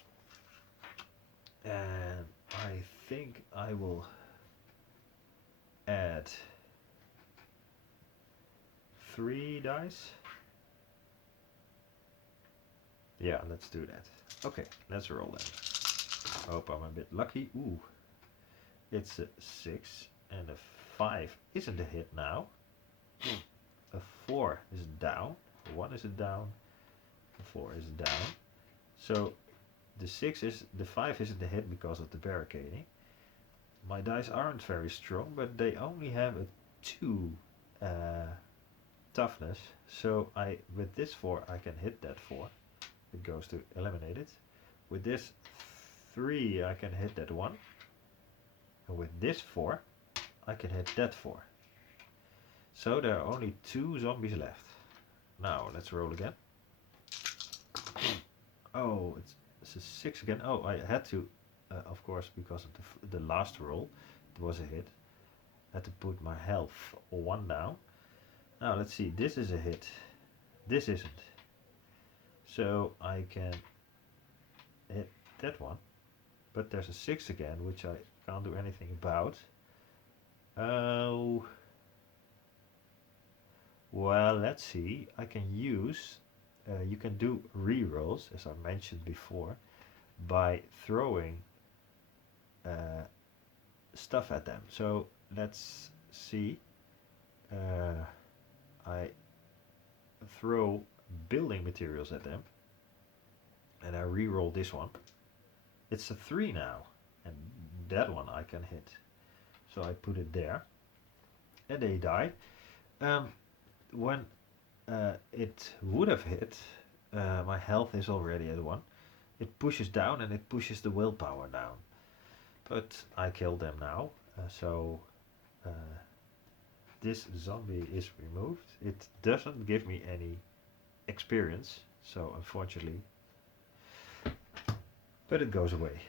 and I think I will add 3 dice. Yeah, let's do that. Okay, let's roll then. Hope I'm a bit lucky. Ooh, it's a 6 and a 5 isn't a hit now. A 4 is down, 1 is a down, a 4 is down. So the 5 isn't a hit because of the barricading. My dice aren't very strong, but they only have a 2 toughness. So with this 4 I can hit that 4. It goes to eliminated. With this 3 I can hit that 1. And with this 4 I can hit that 4. So there are only 2 zombies left. Now let's roll again. Oh, it's a 6 again. Oh, I had to, of course, because of the last roll, it was a hit. I had to put my health 1 down. Now let's see, this is a hit. This isn't. So I can hit that one. But there's a 6 again, which I can't do anything about. Oh. Well, let's see. I can use, you can do rerolls, as I mentioned before, by throwing stuff at them. So let's see. I throw building materials at them, and I reroll this one. It's a 3 now, and that one I can hit. So I put it there, and they die. When it would have hit, my health is already at 1. It pushes down, and it pushes the willpower down. But I killed them now, so this zombie is removed. It doesn't give me any experience, so unfortunately, but it goes away.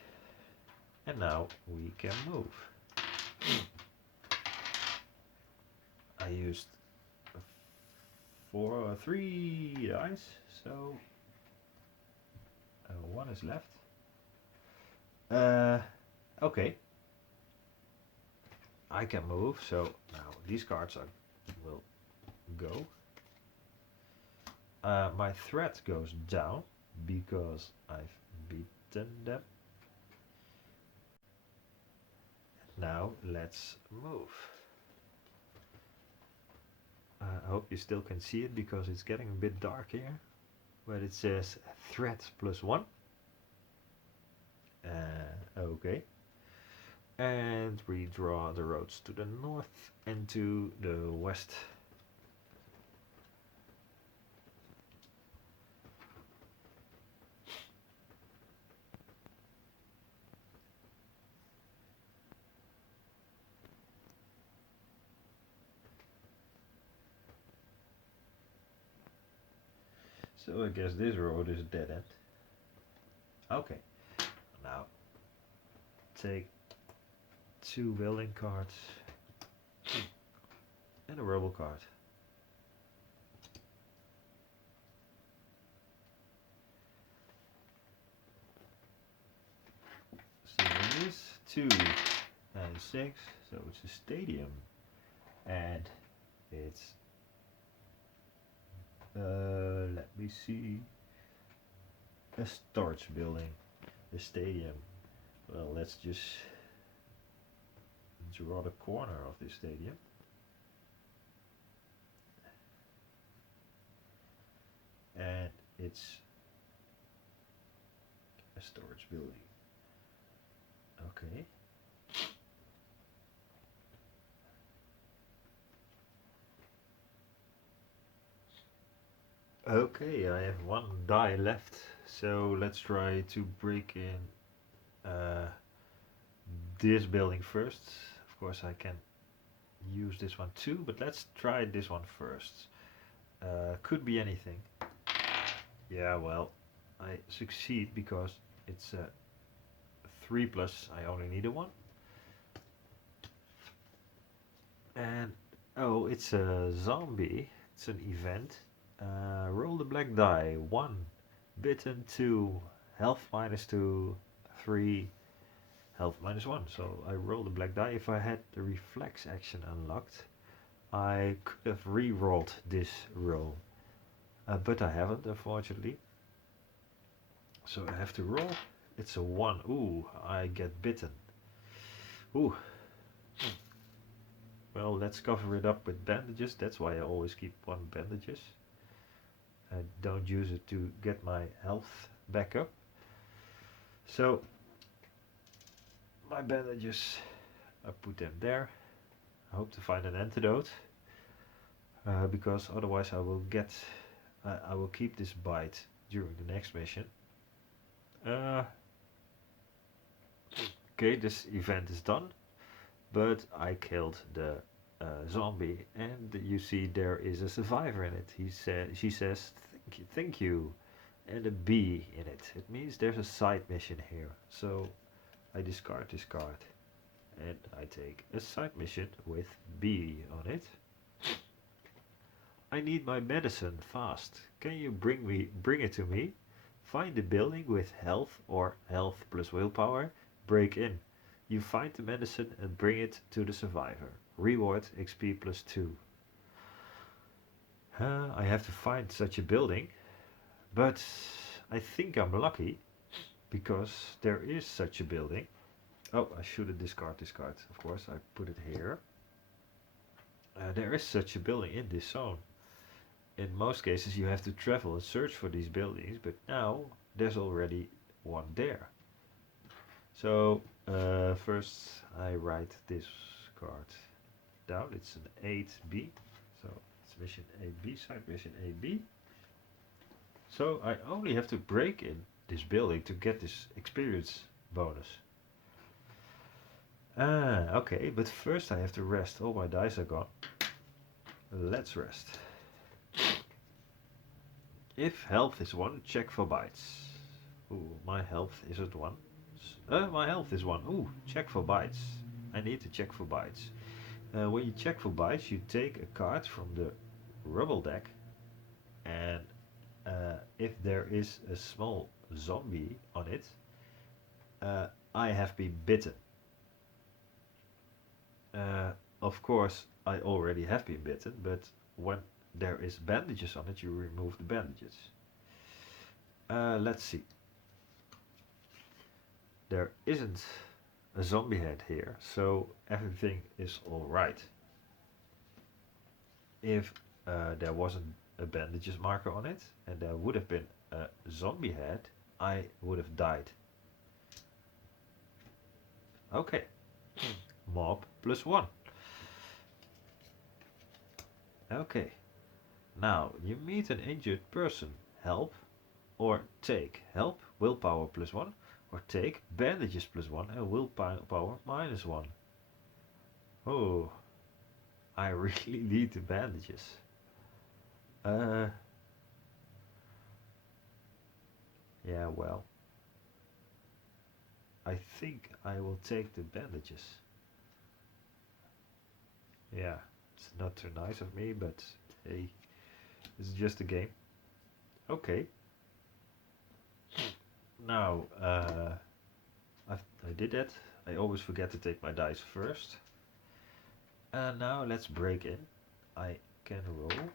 And now we can move. I used 3 dice, so 1 is left. Okay. I can move, so now these cards will go. My threat goes down because I've beaten them. Now let's move. I hope you still can see it because it's getting a bit dark here. But it says threat +1. Okay. And we draw the roads to the north and to the west. So I guess this road is a dead end. Okay. Now take 2 building cards and a rebel card. So it is 2 and 6, so it's a stadium, and it's let me see, a storage building. The stadium, well, let's just draw the corner of this stadium. And it's a storage building. Okay. Okay, I have 1 die left, so let's try to break in this building first. Of course I can use this one too, but let's try this one first. Could be anything. Yeah, well, I succeed because it's a 3+, I only need a 1. And, oh, it's a zombie, it's an event. Roll the black die. 1, bitten, 2, health -2, 3, health -1. So I roll the black die. If I had the reflex action unlocked, I could have re-rolled this roll. But I haven't, unfortunately. So I have to roll. It's a 1. Ooh, I get bitten. Ooh. Well, let's cover it up with bandages. That's why I always keep 1 bandages. I don't use it to get my health back up. So my bandages, I put them there. I hope to find an antidote, because otherwise I will keep this bite during the next mission. Okay, this event is done, but I killed the zombie, and you see there is a survivor in it. She says thank you, and a B in it. It means there's a side mission here. So I discard this card, and I take a side mission with B on it. I need my medicine fast. Can you bring it to me? Find the building with health or health plus willpower. Break in. You find the medicine and bring it to the survivor. Reward XP +2. I have to find such a building, but I think I'm lucky because there is such a building. Oh, I should have discarded this card. Of course, I put it here. There is such a building in this zone. In most cases, you have to travel and search for these buildings, but now there's already one there. So first I write this card down. It's an 8B, so it's mission 8B, side mission 8B. So I only have to break in this building to get this experience bonus. Okay, but first I have to rest. All my dice are gone. Let's rest. If health is 1, check for bites. Ooh, my health is at 1. My health is 1. Ooh, check for bites. I need to check for bites. When you check for bites, you take a card from the rubble deck, and if there is a small zombie on it, I have been bitten. of course, I already have been bitten, but when there is bandages on it, you remove the bandages. Let's see. There isn't a zombie head here, so everything is alright. If there wasn't a bandages marker on it, and there would have been a zombie head, I would have died. Okay. Mob +1. Okay. Now, you meet an injured person. Help or take. Help, willpower +1, or take, bandages +1 and willpower -1. Oh, I really need the bandages. Yeah, well, I think I will take the bandages. Yeah, it's not too nice of me, but hey, it's just a game. Okay. Now, I did that. I always forget to take my dice first. And now let's break in. I can roll.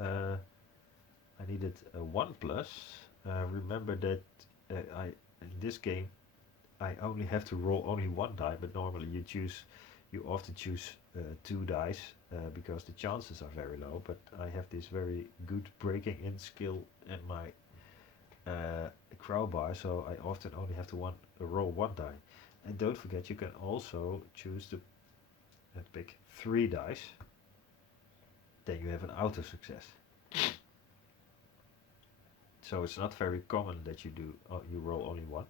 I needed a 1+. Remember that in this game I only have to roll only one die, but normally you often choose 2 dice because the chances are very low. But I have this very good breaking in skill in my crowbar, so I often only have to roll 1 die. And don't forget, you can also choose to pick 3 dice. Then you have an auto success. So it's not very common that you roll only 1.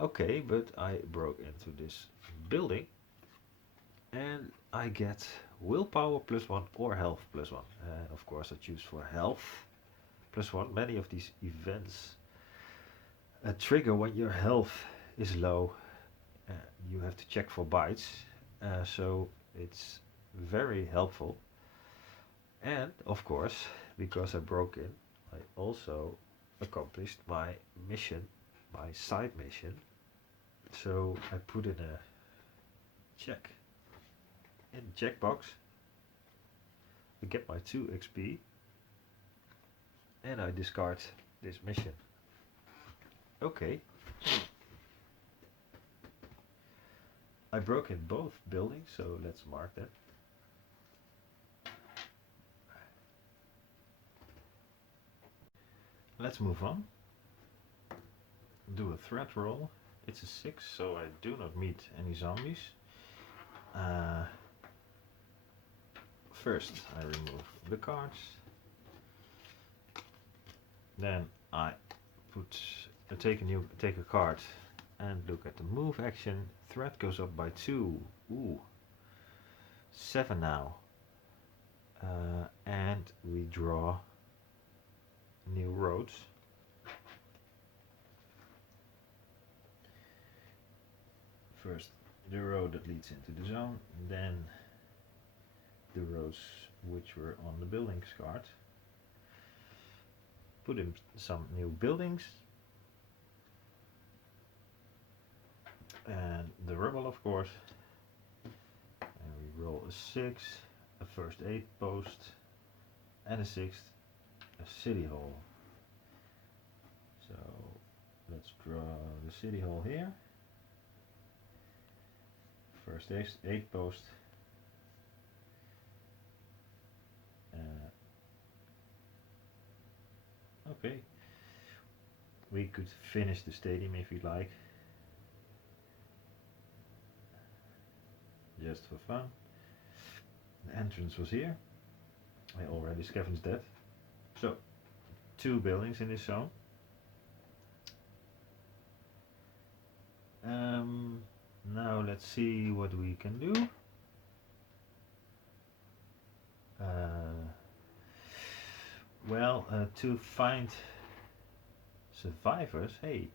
Okay, but I broke into this building and I get willpower +1 or health +1. And of course I choose for health +1. Many of these events trigger when your health is low. You have to check for bites, so it's very helpful. And of course, because I broke in, I also accomplished my mission, my side mission. So I put in a check in the checkbox. I get my 2 XP and I discard this mission. Okay. I broke in both buildings, so let's mark that. Let's move on. Do a threat roll. It's a 6, so I do not meet any zombies. First, I remove the cards. Then I take a card and look at the move action. Threat goes up by 2. Ooh, 7 now. And we draw new roads. First the road that leads into the zone, then the roads which were on the buildings card. Put in some new buildings. And the rubble, of course. And we roll a 6, a first aid post, and a 6th, a city hall. So let's draw the city hall here. First aid post. Okay. We could finish the stadium if you'd like. Just for fun. The entrance was here. I already scavenged that. So, 2 buildings in this zone. Now let's see what we can do. To find survivors, hey,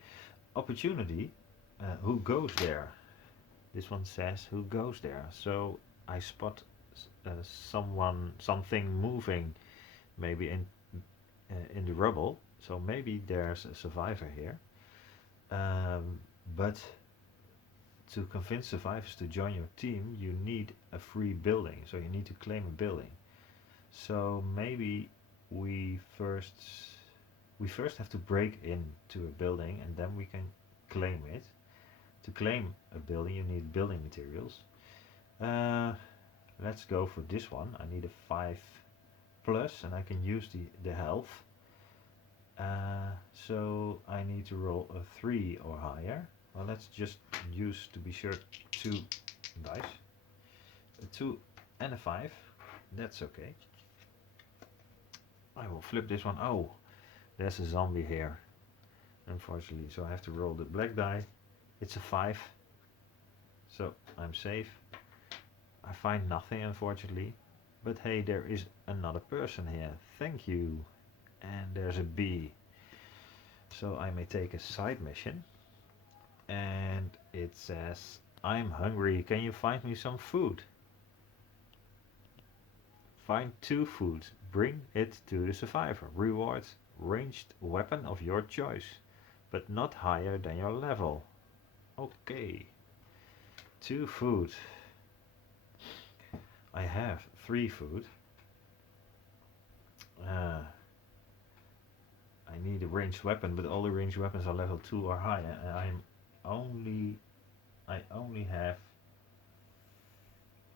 opportunity, who goes there? This one says who goes there. So I spot something moving, maybe in the rubble. So maybe there's a survivor here. But to convince survivors to join your team, you need a free building. So you need to claim a building. So maybe we first we first have to break into a building and then we can claim it. To claim a building, you need building materials. Uh, let's go for this one. I need a 5 plus and I can use the health. So I need to roll a 3 or higher. Well, let's just use, to be sure, 2 dice. A 2 and a 5. That's okay. I will flip this one. Oh, there's a zombie here, unfortunately. So I have to roll the black die. It's a 5. So I'm safe. I find nothing, unfortunately. But hey, there is another person here. Thank you. And there's a bee. So I may take a side mission. And it says, I'm hungry. Can you find me some food? Find 2 food. Bring it to the survivor. Reward ranged weapon of your choice, but not higher than your level. Okay. 2 food. I have 3 food. I need a ranged weapon, but all the ranged weapons are level 2 or higher, and I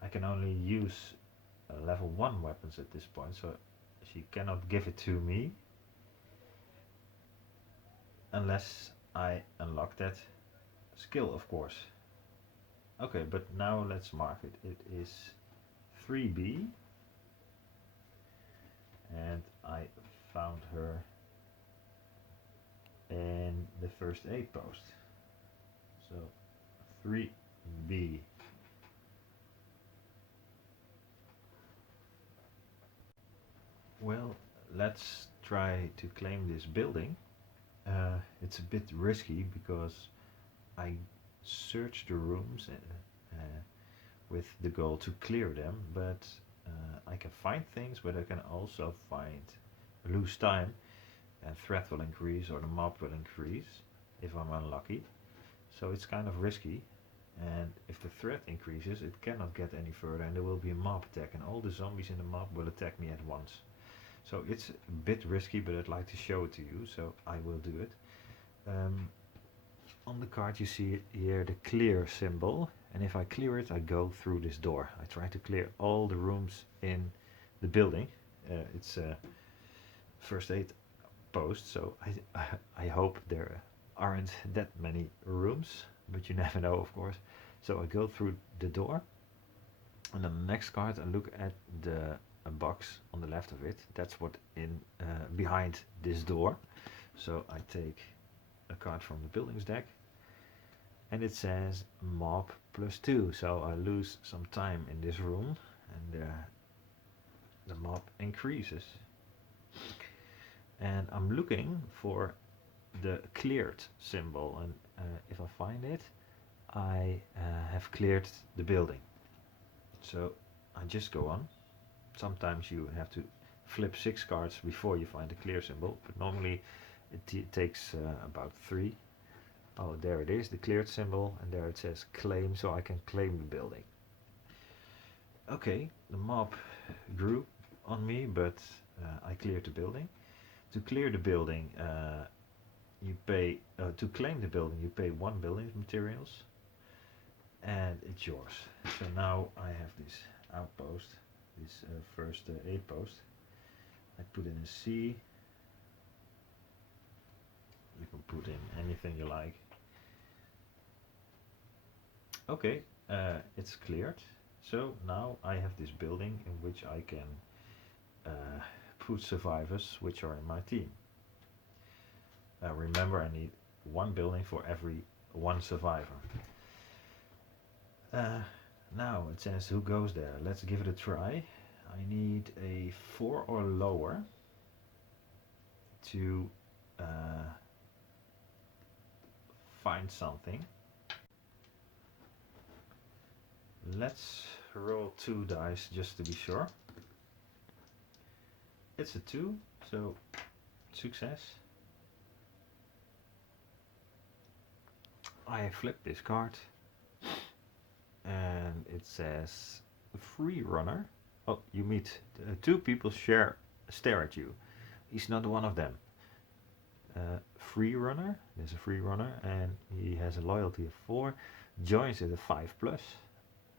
can only use level 1 weapons at this point, so she cannot give it to me unless I unlock that skill, of course. Okay, but now let's mark it. It is 3B, and I found her in the first aid post. So 3B. Well, let's try to claim this building. It's a bit risky because I search the rooms with the goal to clear them, but I can find things, but I can also lose time, and threat will increase or the mob will increase if I'm unlucky. So it's kind of risky, and if the threat increases, it cannot get any further, and there will be a mob attack, and all the zombies in the mob will attack me at once. So it's a bit risky, but I'd like to show it to you, so I will do it. On the card you see here the clear symbol, and if I clear it, I go through this door. I try to clear all the rooms in the building. It's a first aid post, so I hope there aren't that many rooms, but you never know, of course. So I go through the door, and on the next card I look at a box on the left of it. That's what in behind this door. So I take a card from the buildings deck, and it says mob +2. So I lose some time in this room, and the mob increases. And I'm looking for the cleared symbol, and if I find it, I have cleared the building. So I just go on. Sometimes you have to flip 6 cards before you find the clear symbol, but normally it takes about 3. Oh, there it is, the cleared symbol, and there it says claim, so I can claim the building. Okay, the mob grew on me, but I cleared the building. To clear the building, you pay, to claim the building, you pay 1 building materials, and it's yours. So now I have this outpost, this first aid post. I put in a C. You can put in anything you like. Okay, it's cleared. So now I have this building in which I can put survivors which are in my team. Remember, I need 1 building for every 1 survivor. Now it says who goes there. Let's give it a try. I need a 4 or lower to find something. Let's roll 2 dice just to be sure. It's a 2, so success. I flip this card, and it says free runner. Oh, you meet two people stare at you. He's not one of them. Free runner. There's a free runner, and he has a loyalty of 4. Joins at a 5 plus,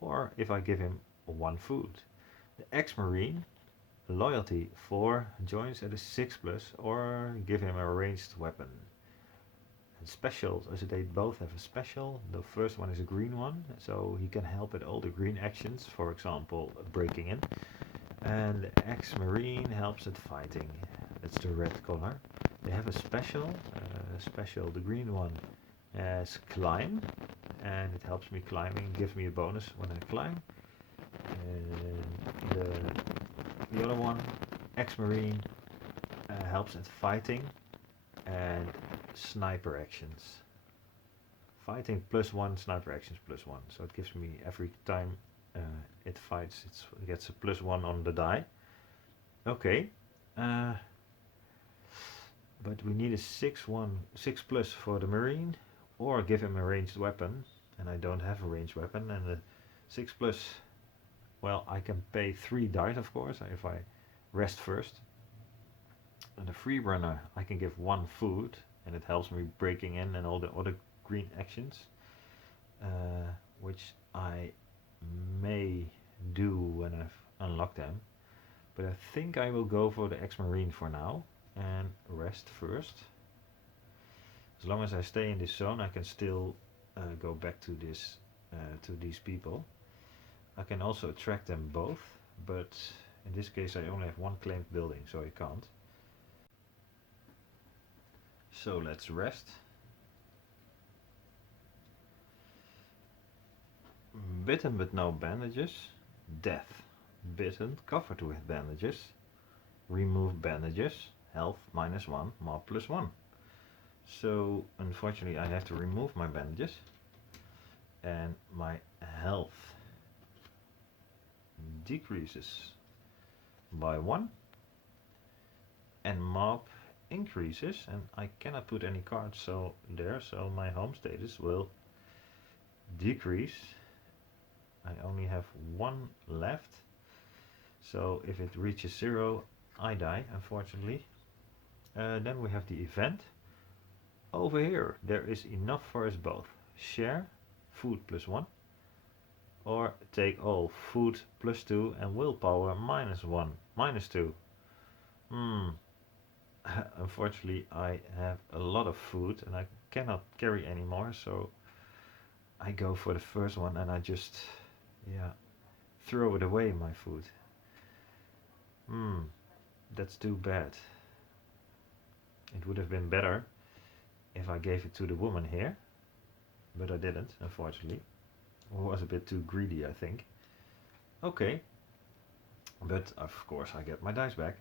or if I give him 1 food. The ex-marine, loyalty 4, joins at a 6 plus, or give him a ranged weapon. And specials, as they both have a special. The first one is a green one, so he can help at all the green actions, for example, breaking in. And the ex-marine helps at fighting. That's the red color. They have a special. The green one has climb, and it helps me climbing, gives me a bonus when I climb. And the other one, ex-marine, helps at fighting and sniper actions. Fighting +1, sniper actions +1. So it gives me every time it fights, it gets a +1 on the die. Okay. But we need a 6 plus for the marine, or give him a ranged weapon, and I don't have a ranged weapon. And the 6 plus, well, I can pay 3 dice, of course, if I rest first. And the free runner, I can give 1 food, and it helps me breaking in and all the other green actions, which I may do when I've unlocked them. But I think I will go for the ex-marine for now and rest first. As long as I stay in this zone, I can still go back to these people. I can also attract them both, but in this case I only have 1 claimed building, so I can't. So let's rest. Bitten but no bandages. Death. Bitten, covered with bandages. Remove bandages. Health -1, mob +1. So unfortunately I have to remove my bandages, and my health decreases by 1, and mob increases, and I cannot put any cards so my home status will decrease. I only have 1 left, so if it reaches 0 I die, unfortunately. Then we have the event. Over here there is enough for us both. Share, food +1, or take all, food +2 and willpower -2. Unfortunately I have a lot of food and I cannot carry anymore, so I go for the first one, and I just throw it away, my food. That's too bad. It would have been better if I gave it to the woman here, but I didn't, unfortunately. I was a bit too greedy, I think. Okay, but of course I get my dice back.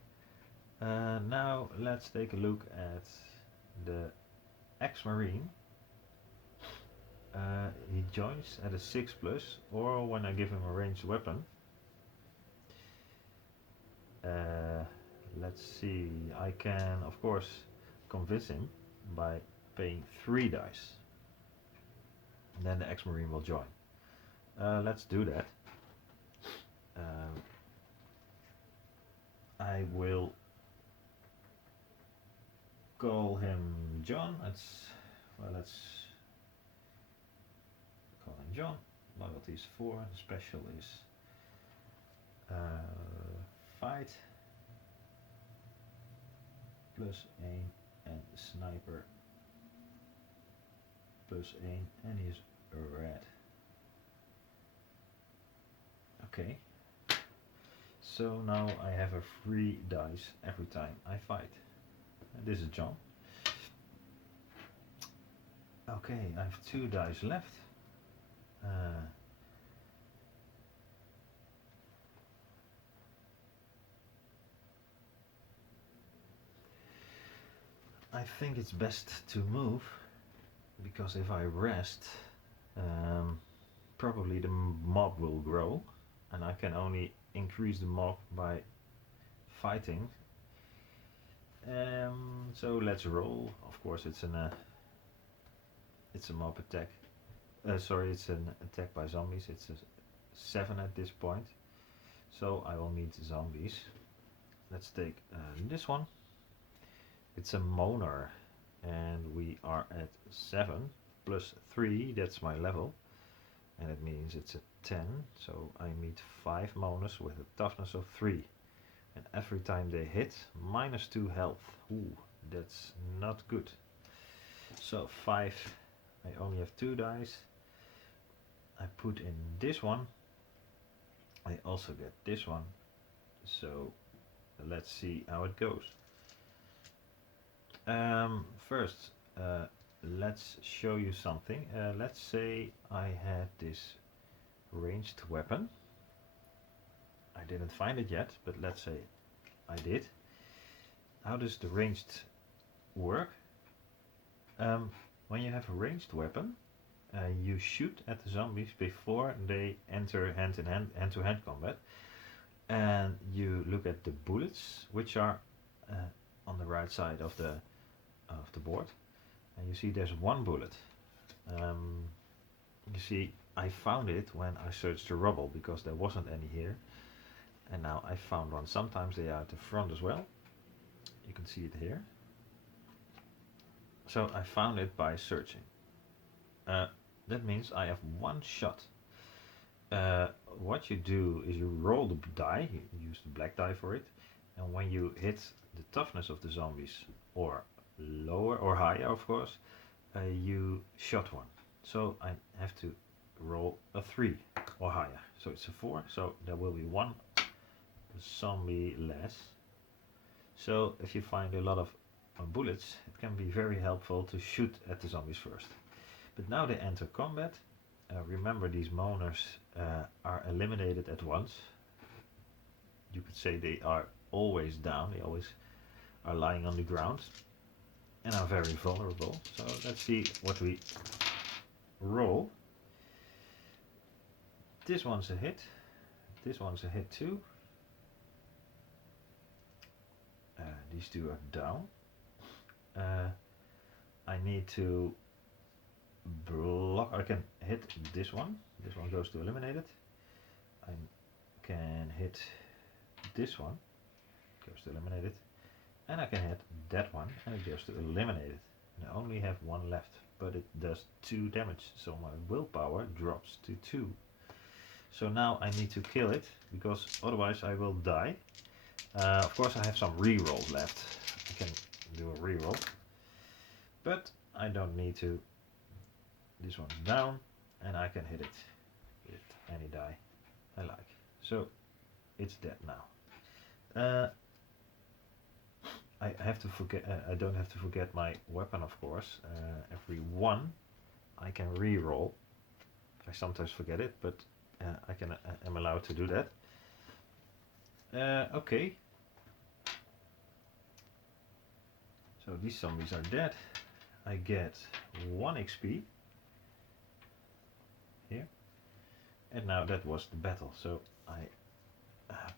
Now let's take a look at the ex-marine. He joins at a 6 plus, or when I give him a ranged weapon. Let's see, I can of course convince him by paying 3 dice. And then the ex-marine will join. Let's do that. I will call him John. Let's call him John. Loyalty is 4. Special is fight +1, and sniper +1, and he is red. Okay, so now I have a free dice every time I fight. And this is John. Okay, I have 2 dice left. I think it's best to move, because if I rest, probably the mob will grow, and I can only increase the mob by fighting. So let's roll. Of course, it's a mob attack. Sorry, it's an attack by zombies. It's a 7 at this point. So I will meet zombies. Let's take this one. It's a moaner, and we are at 7 plus 3, that's my level, and it means it's a 10, so I meet 5 moaners with a toughness of 3, and every time they hit, minus 2 health. Ooh, that's not good. So 5, I only have 2 dice. I put in this one. I also get this one. So let's see how it goes. First, let's show you something. Let's say I had this ranged weapon. I didn't find it yet, but let's say I did. How does the ranged work? When you have a ranged weapon, you shoot at the zombies before they enter hand-to-hand combat, and you look at the bullets, which are on the right side of the board, and you see there's one bullet. You see, I found it when I searched the rubble because there wasn't any here, and now I found one. Sometimes they are at the front as well. You can see it here. So I found it by searching. That means I have one shot. What you do is you roll the die, you use the black die for it, and when you hit the toughness of the zombies, or lower or higher of course, you shot one. So I have to roll a 3 or higher. So it's a 4, so there will be one zombie less. So if you find a lot of bullets, it can be very helpful to shoot at the zombies first. But now they enter combat. Remember, these moaners are eliminated at once. You could say they are always down, they always are lying on the ground and are very vulnerable. So let's see what we roll. This one's a hit. This one's a hit too. These two are down. I need to block. I can hit this one. This one goes to eliminated. I can hit this one. Goes to eliminated. And I can hit that one and it goes to eliminated. And I only have one left, but it does 2 damage, so my willpower drops to 2. So now I need to kill it, because otherwise I will die. Of course I have some rerolls left. I can do a reroll, but I don't need to. This one's down, and I can hit it with any die I like. So it's dead now. I have to forget. I don't have to forget my weapon, of course. Every 1 I can re-roll. I sometimes forget it, but I can. Am allowed to do that. Okay. So these zombies are dead. I get 1 XP here, and now that was the battle. So I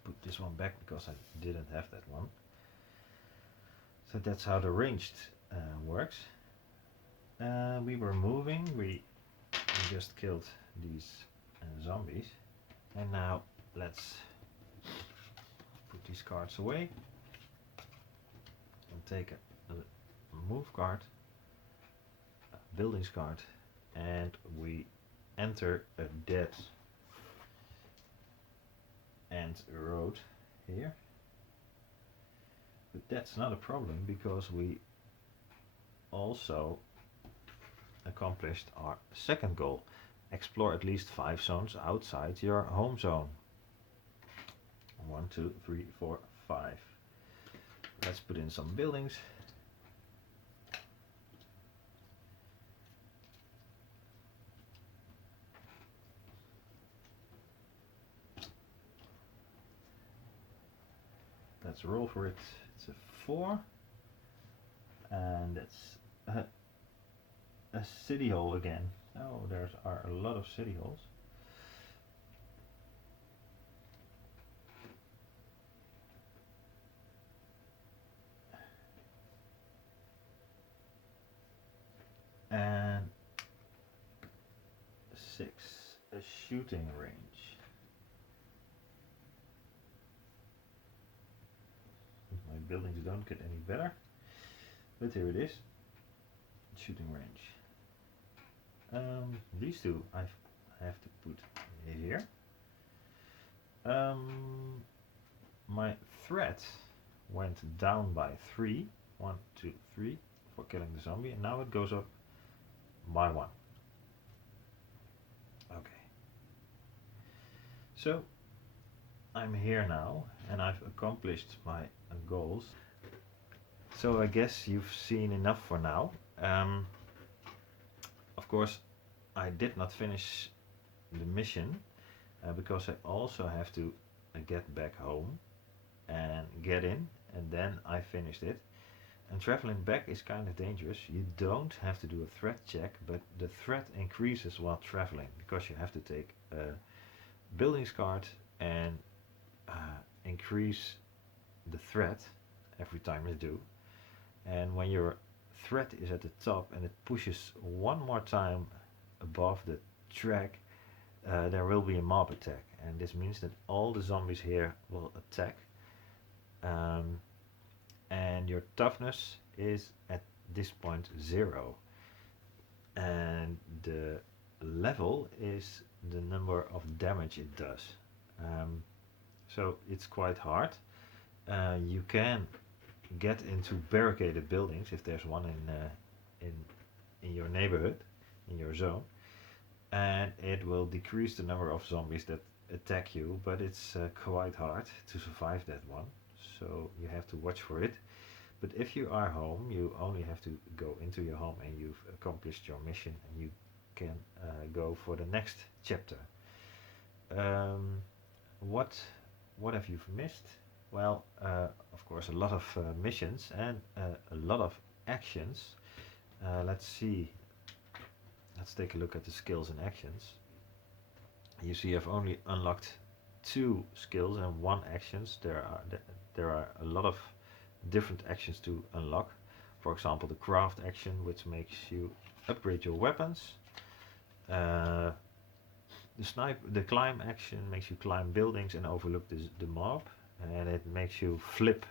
put this one back because I didn't have that one. So that's how the ranged works. We were moving, we just killed these zombies, and now let's put these cards away and take a move card, a buildings card, and we enter a dead end road here. But that's not a problem, because we also accomplished our second goal. Explore at least 5 zones outside your home zone. 1, 2, 3, 4, 5. Let's put in some buildings. Let's roll for it. It's a 4, and it's a city hall again. Oh, there are a lot of city halls. And 6, a shooting range. buildings don't get any better. But here it is. Shooting range. These two I have to put here. My threat went down by 3. 1, 2, 3 for killing the zombie, and now it goes up by 1. Okay. So I'm here now and I've accomplished my goals. So I guess you've seen enough for now. Of course, I did not finish the mission because I also have to get back home and get in, and then I finished it. And traveling back is kind of dangerous. You don't have to do a threat check, but the threat increases while traveling because you have to take a buildings card and increase the threat every time you do. And when your threat is at the top and it pushes one more time above the track, there will be a mob attack, and this means that all the zombies here will attack. And your toughness is at this point 0, and the level is the number of damage it does. So it's quite hard. You can get into barricaded buildings if there's one in your neighborhood, in your zone, and it will decrease the number of zombies that attack you, but it's quite hard to survive that one, so you have to watch for it. But if you are home, you only have to go into your home and you've accomplished your mission, and you can go for the next chapter. What have you missed? Well, of course, a lot of missions and a lot of actions. Let's see. Let's take a look at the skills and actions. You see, I've only unlocked 2 skills and 1 actions. There are a lot of different actions to unlock. For example, the craft action, which makes you upgrade your weapons. The climb action makes you climb buildings and overlook the mob, and it makes you flip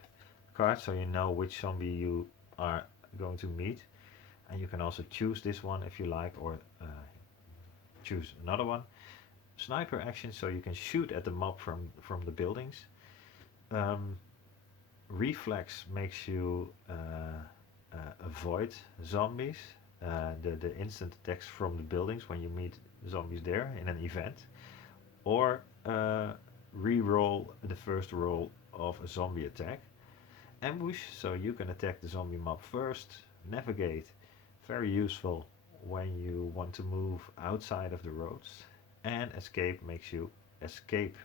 cards so you know which zombie you are going to meet. And you can also choose this one if you like, or choose another one. Sniper action, so you can shoot at the mob from the buildings. Reflex makes you avoid zombies, the instant attacks from the buildings when you meet zombies there in an event, or re-roll the first roll of a zombie attack. Ambush, so you can attack the zombie mob first. Navigate, very useful when you want to move outside of the roads. And escape makes you escape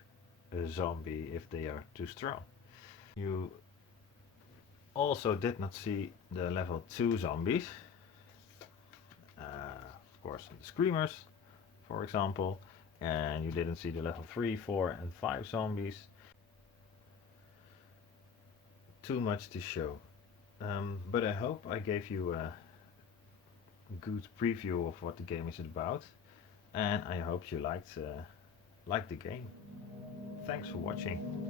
a zombie if they are too strong. You also did not see the level 2 zombies. Of course, the screamers, for example, and you didn't see the level 3, 4 and 5 zombies. Too much to show. But I hope I gave you a good preview of what the game is about, and I hope you liked the game. Thanks for watching.